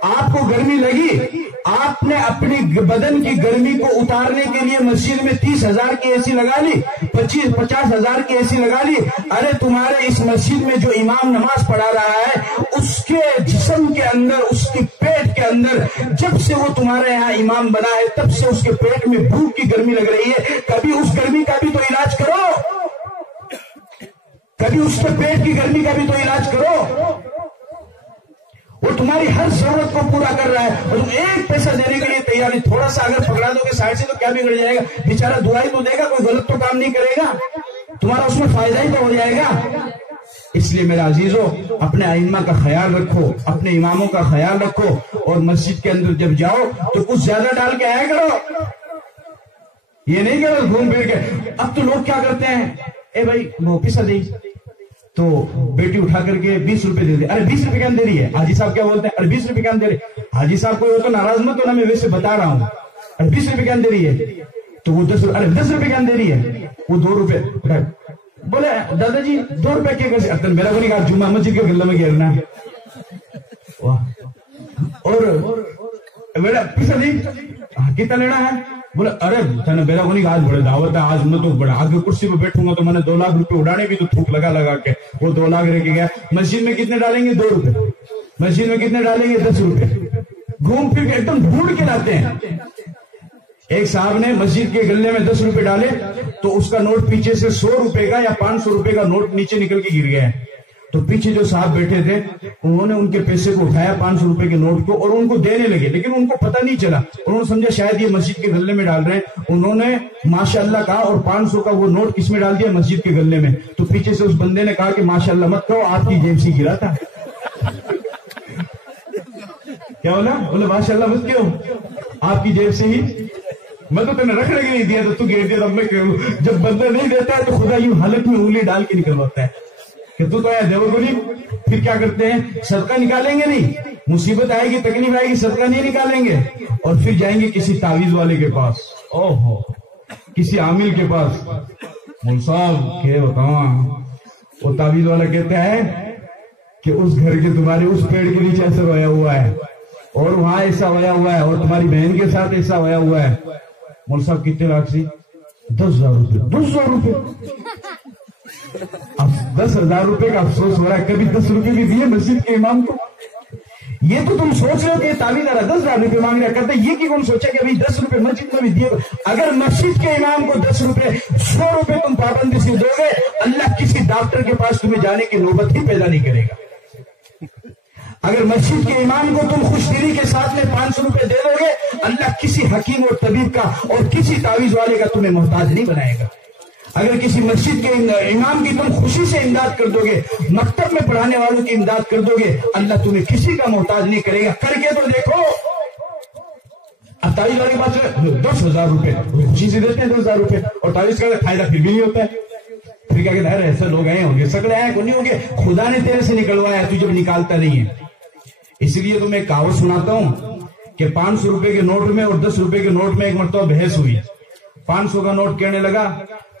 آپ کو گرمی لگی، آپ نے اپنی بدن کی گرمی کو اتارنے کے لیے مسجد میں 30,000 کی اے سی لگا لی، 50,000 کی اے سی لگا لی۔ ارے تمہارے اس مسجد میں جو امام نماز پڑھا رہا ہے، اس کے جسم کے اندر، اس کی پیٹ کے اندر، جب سے وہ تمہارے یہاں امام بنا ہے تب سے اس کے پیٹ میں بھوک کی گرمی لگ رہی ہے، کبھی اس گرمی کا بھی تو علاج کرو، کبھی اس کے پیٹ کی گرمی کا بھی تو علاج کرو۔ وہ اور تمہاری ہر ضرورت کو پورا کر رہا ہے اور تم ایک پیسہ دینے کے لیے تیار نہیں. تھوڑا سا اگر پکڑا دو گے سائڈ سے تو کیا بگڑ جائے گا؟ بیچارہ دعائی تو دے گا, کوئی غلط تو کام نہیں کرے گا, تمہارا اس میں فائدہ ہی تو ہو جائے گا. اس لیے میرے عزیزو اپنے ائمہ کا خیال رکھو, اپنے اماموں کا خیال رکھو, اور مسجد کے اندر جب جاؤ تو کچھ زیادہ ڈال کے آیا کرو, یہ نہیں کرو گھوم پھر کے. اب تو لوگ کیا کرتے ہیں, اے بھائی وہ پیسہ دے, تو بیٹی اٹھا کر کے 20 روپے دے دے. ارے 20 روپے کم دے رہی ہے, حاجی صاحب کیا بولتے ہیں, ارے 20 روپے کم دے رہی ہے. حاجی صاحب کو تو ناراض مت ہونا, میں ویسے بتا رہا ہوں. ارے 20 روپے کم دے رہی ہے, تو وہ 10 روپے کم دے رہی ہے, وہ 2 روپے بولے دادا جی 2 روپے کیا کر سکتے, میرا کو نہیں کہا جمعہ مسجد کے گلے میں گھیرنا. اور میرا پیسہ نہیں کتنا لینا ہے, بولے ارے میرا کو نہیں, آج بڑے دعوت ہے, آج میں تو بڑا آگے کرسی پہ بیٹھوں گا تو میں نے 2 لاکھ روپے اڑانے بھی, تو تھوک لگا کے وہ 2 لاکھ رہ کے گیا. مسجد میں کتنے ڈالیں گے, 2 روپے. مسجد میں کتنے ڈالیں گے, 10 روپے. گھوم پھر کے ایک دم ڈھونڈ کے لاتے ہیں. ایک صاحب نے مسجد کے گلے میں 10 روپے ڈالے تو اس کا نوٹ پیچھے سے 100 روپے کا یا 500 روپے کا نوٹ نیچے نکل کے گر گیا. تو پیچھے جو صاحب بیٹھے تھے انہوں نے ان کے پیسے کو اٹھایا 500 روپے کے نوٹ کو اور ان کو دینے لگے, لیکن ان کو پتہ نہیں چلا. انہوں نے سمجھا شاید یہ مسجد کے گلے میں ڈال رہے ہیں. انہوں نے ماشاءاللہ کہا اور 500 کا وہ نوٹ کس میں ڈال دیا, مسجد کے گلے میں. تو پیچھے سے اس بندے نے کہا کہ ماشاءاللہ مت کہو, آپ کی جیب سے گرا تھا. کیا بولا ماشاءاللہ مت کیوں, آپ کی جیب سے ہی, میں تو تمہیں رکھنے کے نہیں دیا تو گر دیا. میں جب بندہ نہیں دیتا ہے تو خدا یوں حلق میں انگلی ڈال کے نکلواتا ہے کہ تو آیا دیو کو نہیں. پھر کیا کرتے ہیں, صدقہ نکالیں گے نہیں, مصیبت آئے گی تکلیف آئے گی, صدقہ نہیں نکالیں گے, اور پھر جائیں گے کسی تعویذ والے کے پاس, اوہو کسی عامل کے پاس. مول صاحب کیا بتاؤں, وہ تعویذ والا کہتا ہے کہ اس گھر کے تمہارے اس پیڑ کے نیچے ایسا رویا ہوا ہے, اور وہاں ایسا ہویا ہوا ہے, اور تمہاری بہن کے ساتھ ایسا ہویا ہوا ہے. مول صاحب کتنے لاکھ سی, 10,000 روپے. 10,000 روپے, اب 10,000 روپے کا افسوس ہو رہا ہے, کبھی 10 روپے بھی دیے مسجد کے امام کو. یہ تو تم سوچ رہے ہو کہ تعویذ والا 10,000 روپے مانگ رہا کرتے, یہ کہ کون سوچا کہ ابھی 10 روپے مسجد میں بھی دیے. اگر مسجد کے امام کو 10 روپے 100 روپے تم پابندی سے دو گے, اللہ کسی ڈاکٹر کے پاس تمہیں جانے کی نوبت ہی پیدا نہیں کرے گا. اگر مسجد کے امام کو تم خوش دلی کے ساتھ میں 500 روپے دے دو گے, اللہ کسی حکیم اور طبیب کا اور کسی تعویذ والے کا تمہیں محتاج نہیں بنائے گا. اگر کسی مسجد کے امام کی تم خوشی سے امداد کر دو گے, مکتب میں پڑھانے والوں کی امداد کر دو گے, اللہ تمہیں کسی کا محتاج نہیں کرے گا. کر کے تو دیکھو. اب تعویذ والے کے پاس 10,000 روپے خوشی سے دیتے ہیں, 10,000 روپے, اور تعویذ کا فائدہ پھر بھی نہیں ہوتا ہے. پھر کیا کہتے ہیں, ایسے لوگ آئے ہوں گے, سکڑے آئے نہیں ہوں گے, خدا نے تیرے سے نکلوایا, تو جب نکالتا نہیں ہے. اس لیے تو میں ایک کہاوت سناتا ہوں کہ 500 روپے کے نوٹ میں اور 10 روپے کے نوٹ میں ایک مرتبہ بحث ہوئی. 500 کا نوٹ کہنے لگا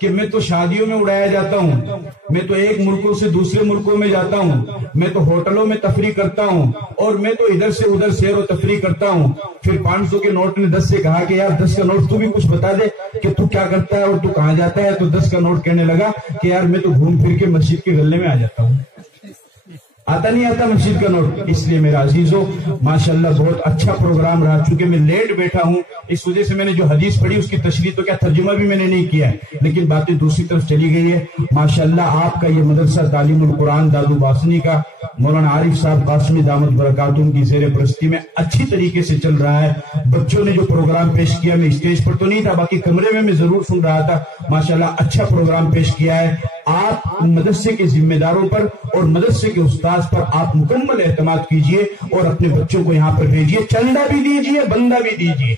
کہ میں تو شادیوں میں اڑایا جاتا ہوں, میں تو ایک ملکوں سے دوسرے ملکوں میں جاتا ہوں, میں تو ہوٹلوں میں تفریح کرتا ہوں, اور میں تو ادھر سے ادھر سیر و تفریح کرتا ہوں. پھر 500 کے نوٹ نے 10 سے کہا کہ یار 10 کا نوٹ تو بھی کچھ بتا دے کہ تو کیا کرتا ہے اور تو کہاں جاتا ہے. تو 10 کا نوٹ کہنے لگا کہ یار میں تو گھوم پھر کے مسجد کے گلے میں آ جاتا ہوں. آتا نہیں آتا مسجد کا نوٹ. اس لیے میرا عزیزو ماشاءاللہ بہت اچھا پروگرام رہا. چونکہ میں لیٹ بیٹھا ہوں اس وجہ سے میں نے جو حدیث پڑھی اس کی تشریح تو کیا ترجمہ بھی میں نے نہیں کیا ہے, لیکن باتیں دوسری طرف چلی گئی ہے. ماشاءاللہ آپ کا یہ مدرسہ تعلیم القرآن دادو باسنی کا مولانا عارف صاحب قاسمی دامت برکاتہم کی زیر پرستی میں اچھی طریقے سے چل رہا ہے. بچوں نے جو پروگرام پیش کیا, میں اسٹیج پر تو نہیں تھا, باقی کمرے میں ضرور سن رہا تھا, ماشاءاللہ اچھا پروگرام پیش کیا ہے. آپ مدرسے کے ذمہ داروں پر اور مدرسے کے استاذ پر آپ مکمل اعتماد کیجئے اور اپنے بچوں کو یہاں پر بھیجئے. چندہ بھی دیجئے, بندہ بھی دیجئے,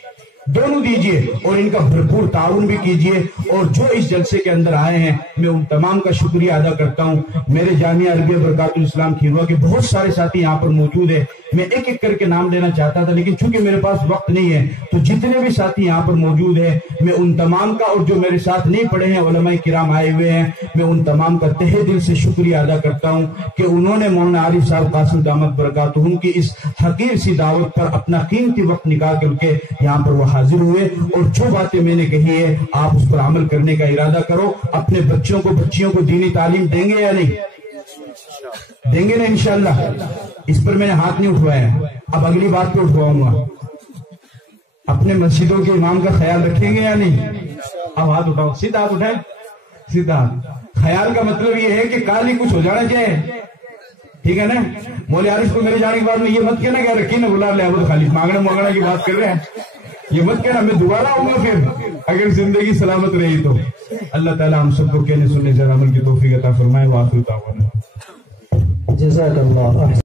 دونوں دیجئے, اور ان کا بھرپور تعاون بھی کیجئے. اور جو اس جلسے کے اندر آئے ہیں میں ان تمام کا شکریہ ادا کرتا ہوں. میرے جامعہ عربیہ برکات الاسلام کھیروا کے بہت سارے ساتھی یہاں پر موجود ہیں. میں ایک ایک کر کے نام لینا چاہتا تھا, لیکن چونکہ میرے پاس وقت نہیں ہے تو جتنے بھی ساتھی یہاں پر موجود ہیں میں ان تمام کا, اور جو میرے ساتھ نہیں پڑھے ہیں علماء کرام آئے ہوئے ہیں, میں ان تمام کا تہہ دل سے شکریہ ادا کرتا ہوں کہ انہوں نے مولانا عارف صاحب قاسم دامت برکاتہم کی اس حقیر سی دعوت پر اپنا قیمتی وقت نکال کر کے یہاں پر وہ حاضر ہوئے. اور جو باتیں میں نے کہی ہے آپ اس پر عمل کرنے کا ارادہ کرو. اپنے بچوں کو بچیوں کو دینی تعلیم دیں گے یا نہیں دیں گے نا انشاءاللہ. اس پر میں نے ہاتھ نہیں اٹھوایا, اب اگلی بات پہ اٹھواؤں گا. اپنے مسجدوں کے امام کا خیال رکھیں گے یا نہیں؟ اب ہاتھ اٹھاؤ, سیدھا ہاتھ اٹھائیں, سیدھا. خیال کا مطلب یہ ہے کہ کال ہی کچھ ہو جانا چاہیے, ٹھیک ہے نا. مولوی عارف کو میرے جانے کے بعد میں یہ مت کہنا کہ رکھی نا بلا لے اب خالی مانگنا کی بات کر رہے ہیں. یہ مت کہنا میں دوبارہ آؤں گا پھر اگر زندگی سلامت رہی تو. اللہ تعالیٰ ہم سب کو کہنے سننے سے عمل کی توفیق عطا فرمائے. وآخر دعوانا جزاک اللہ.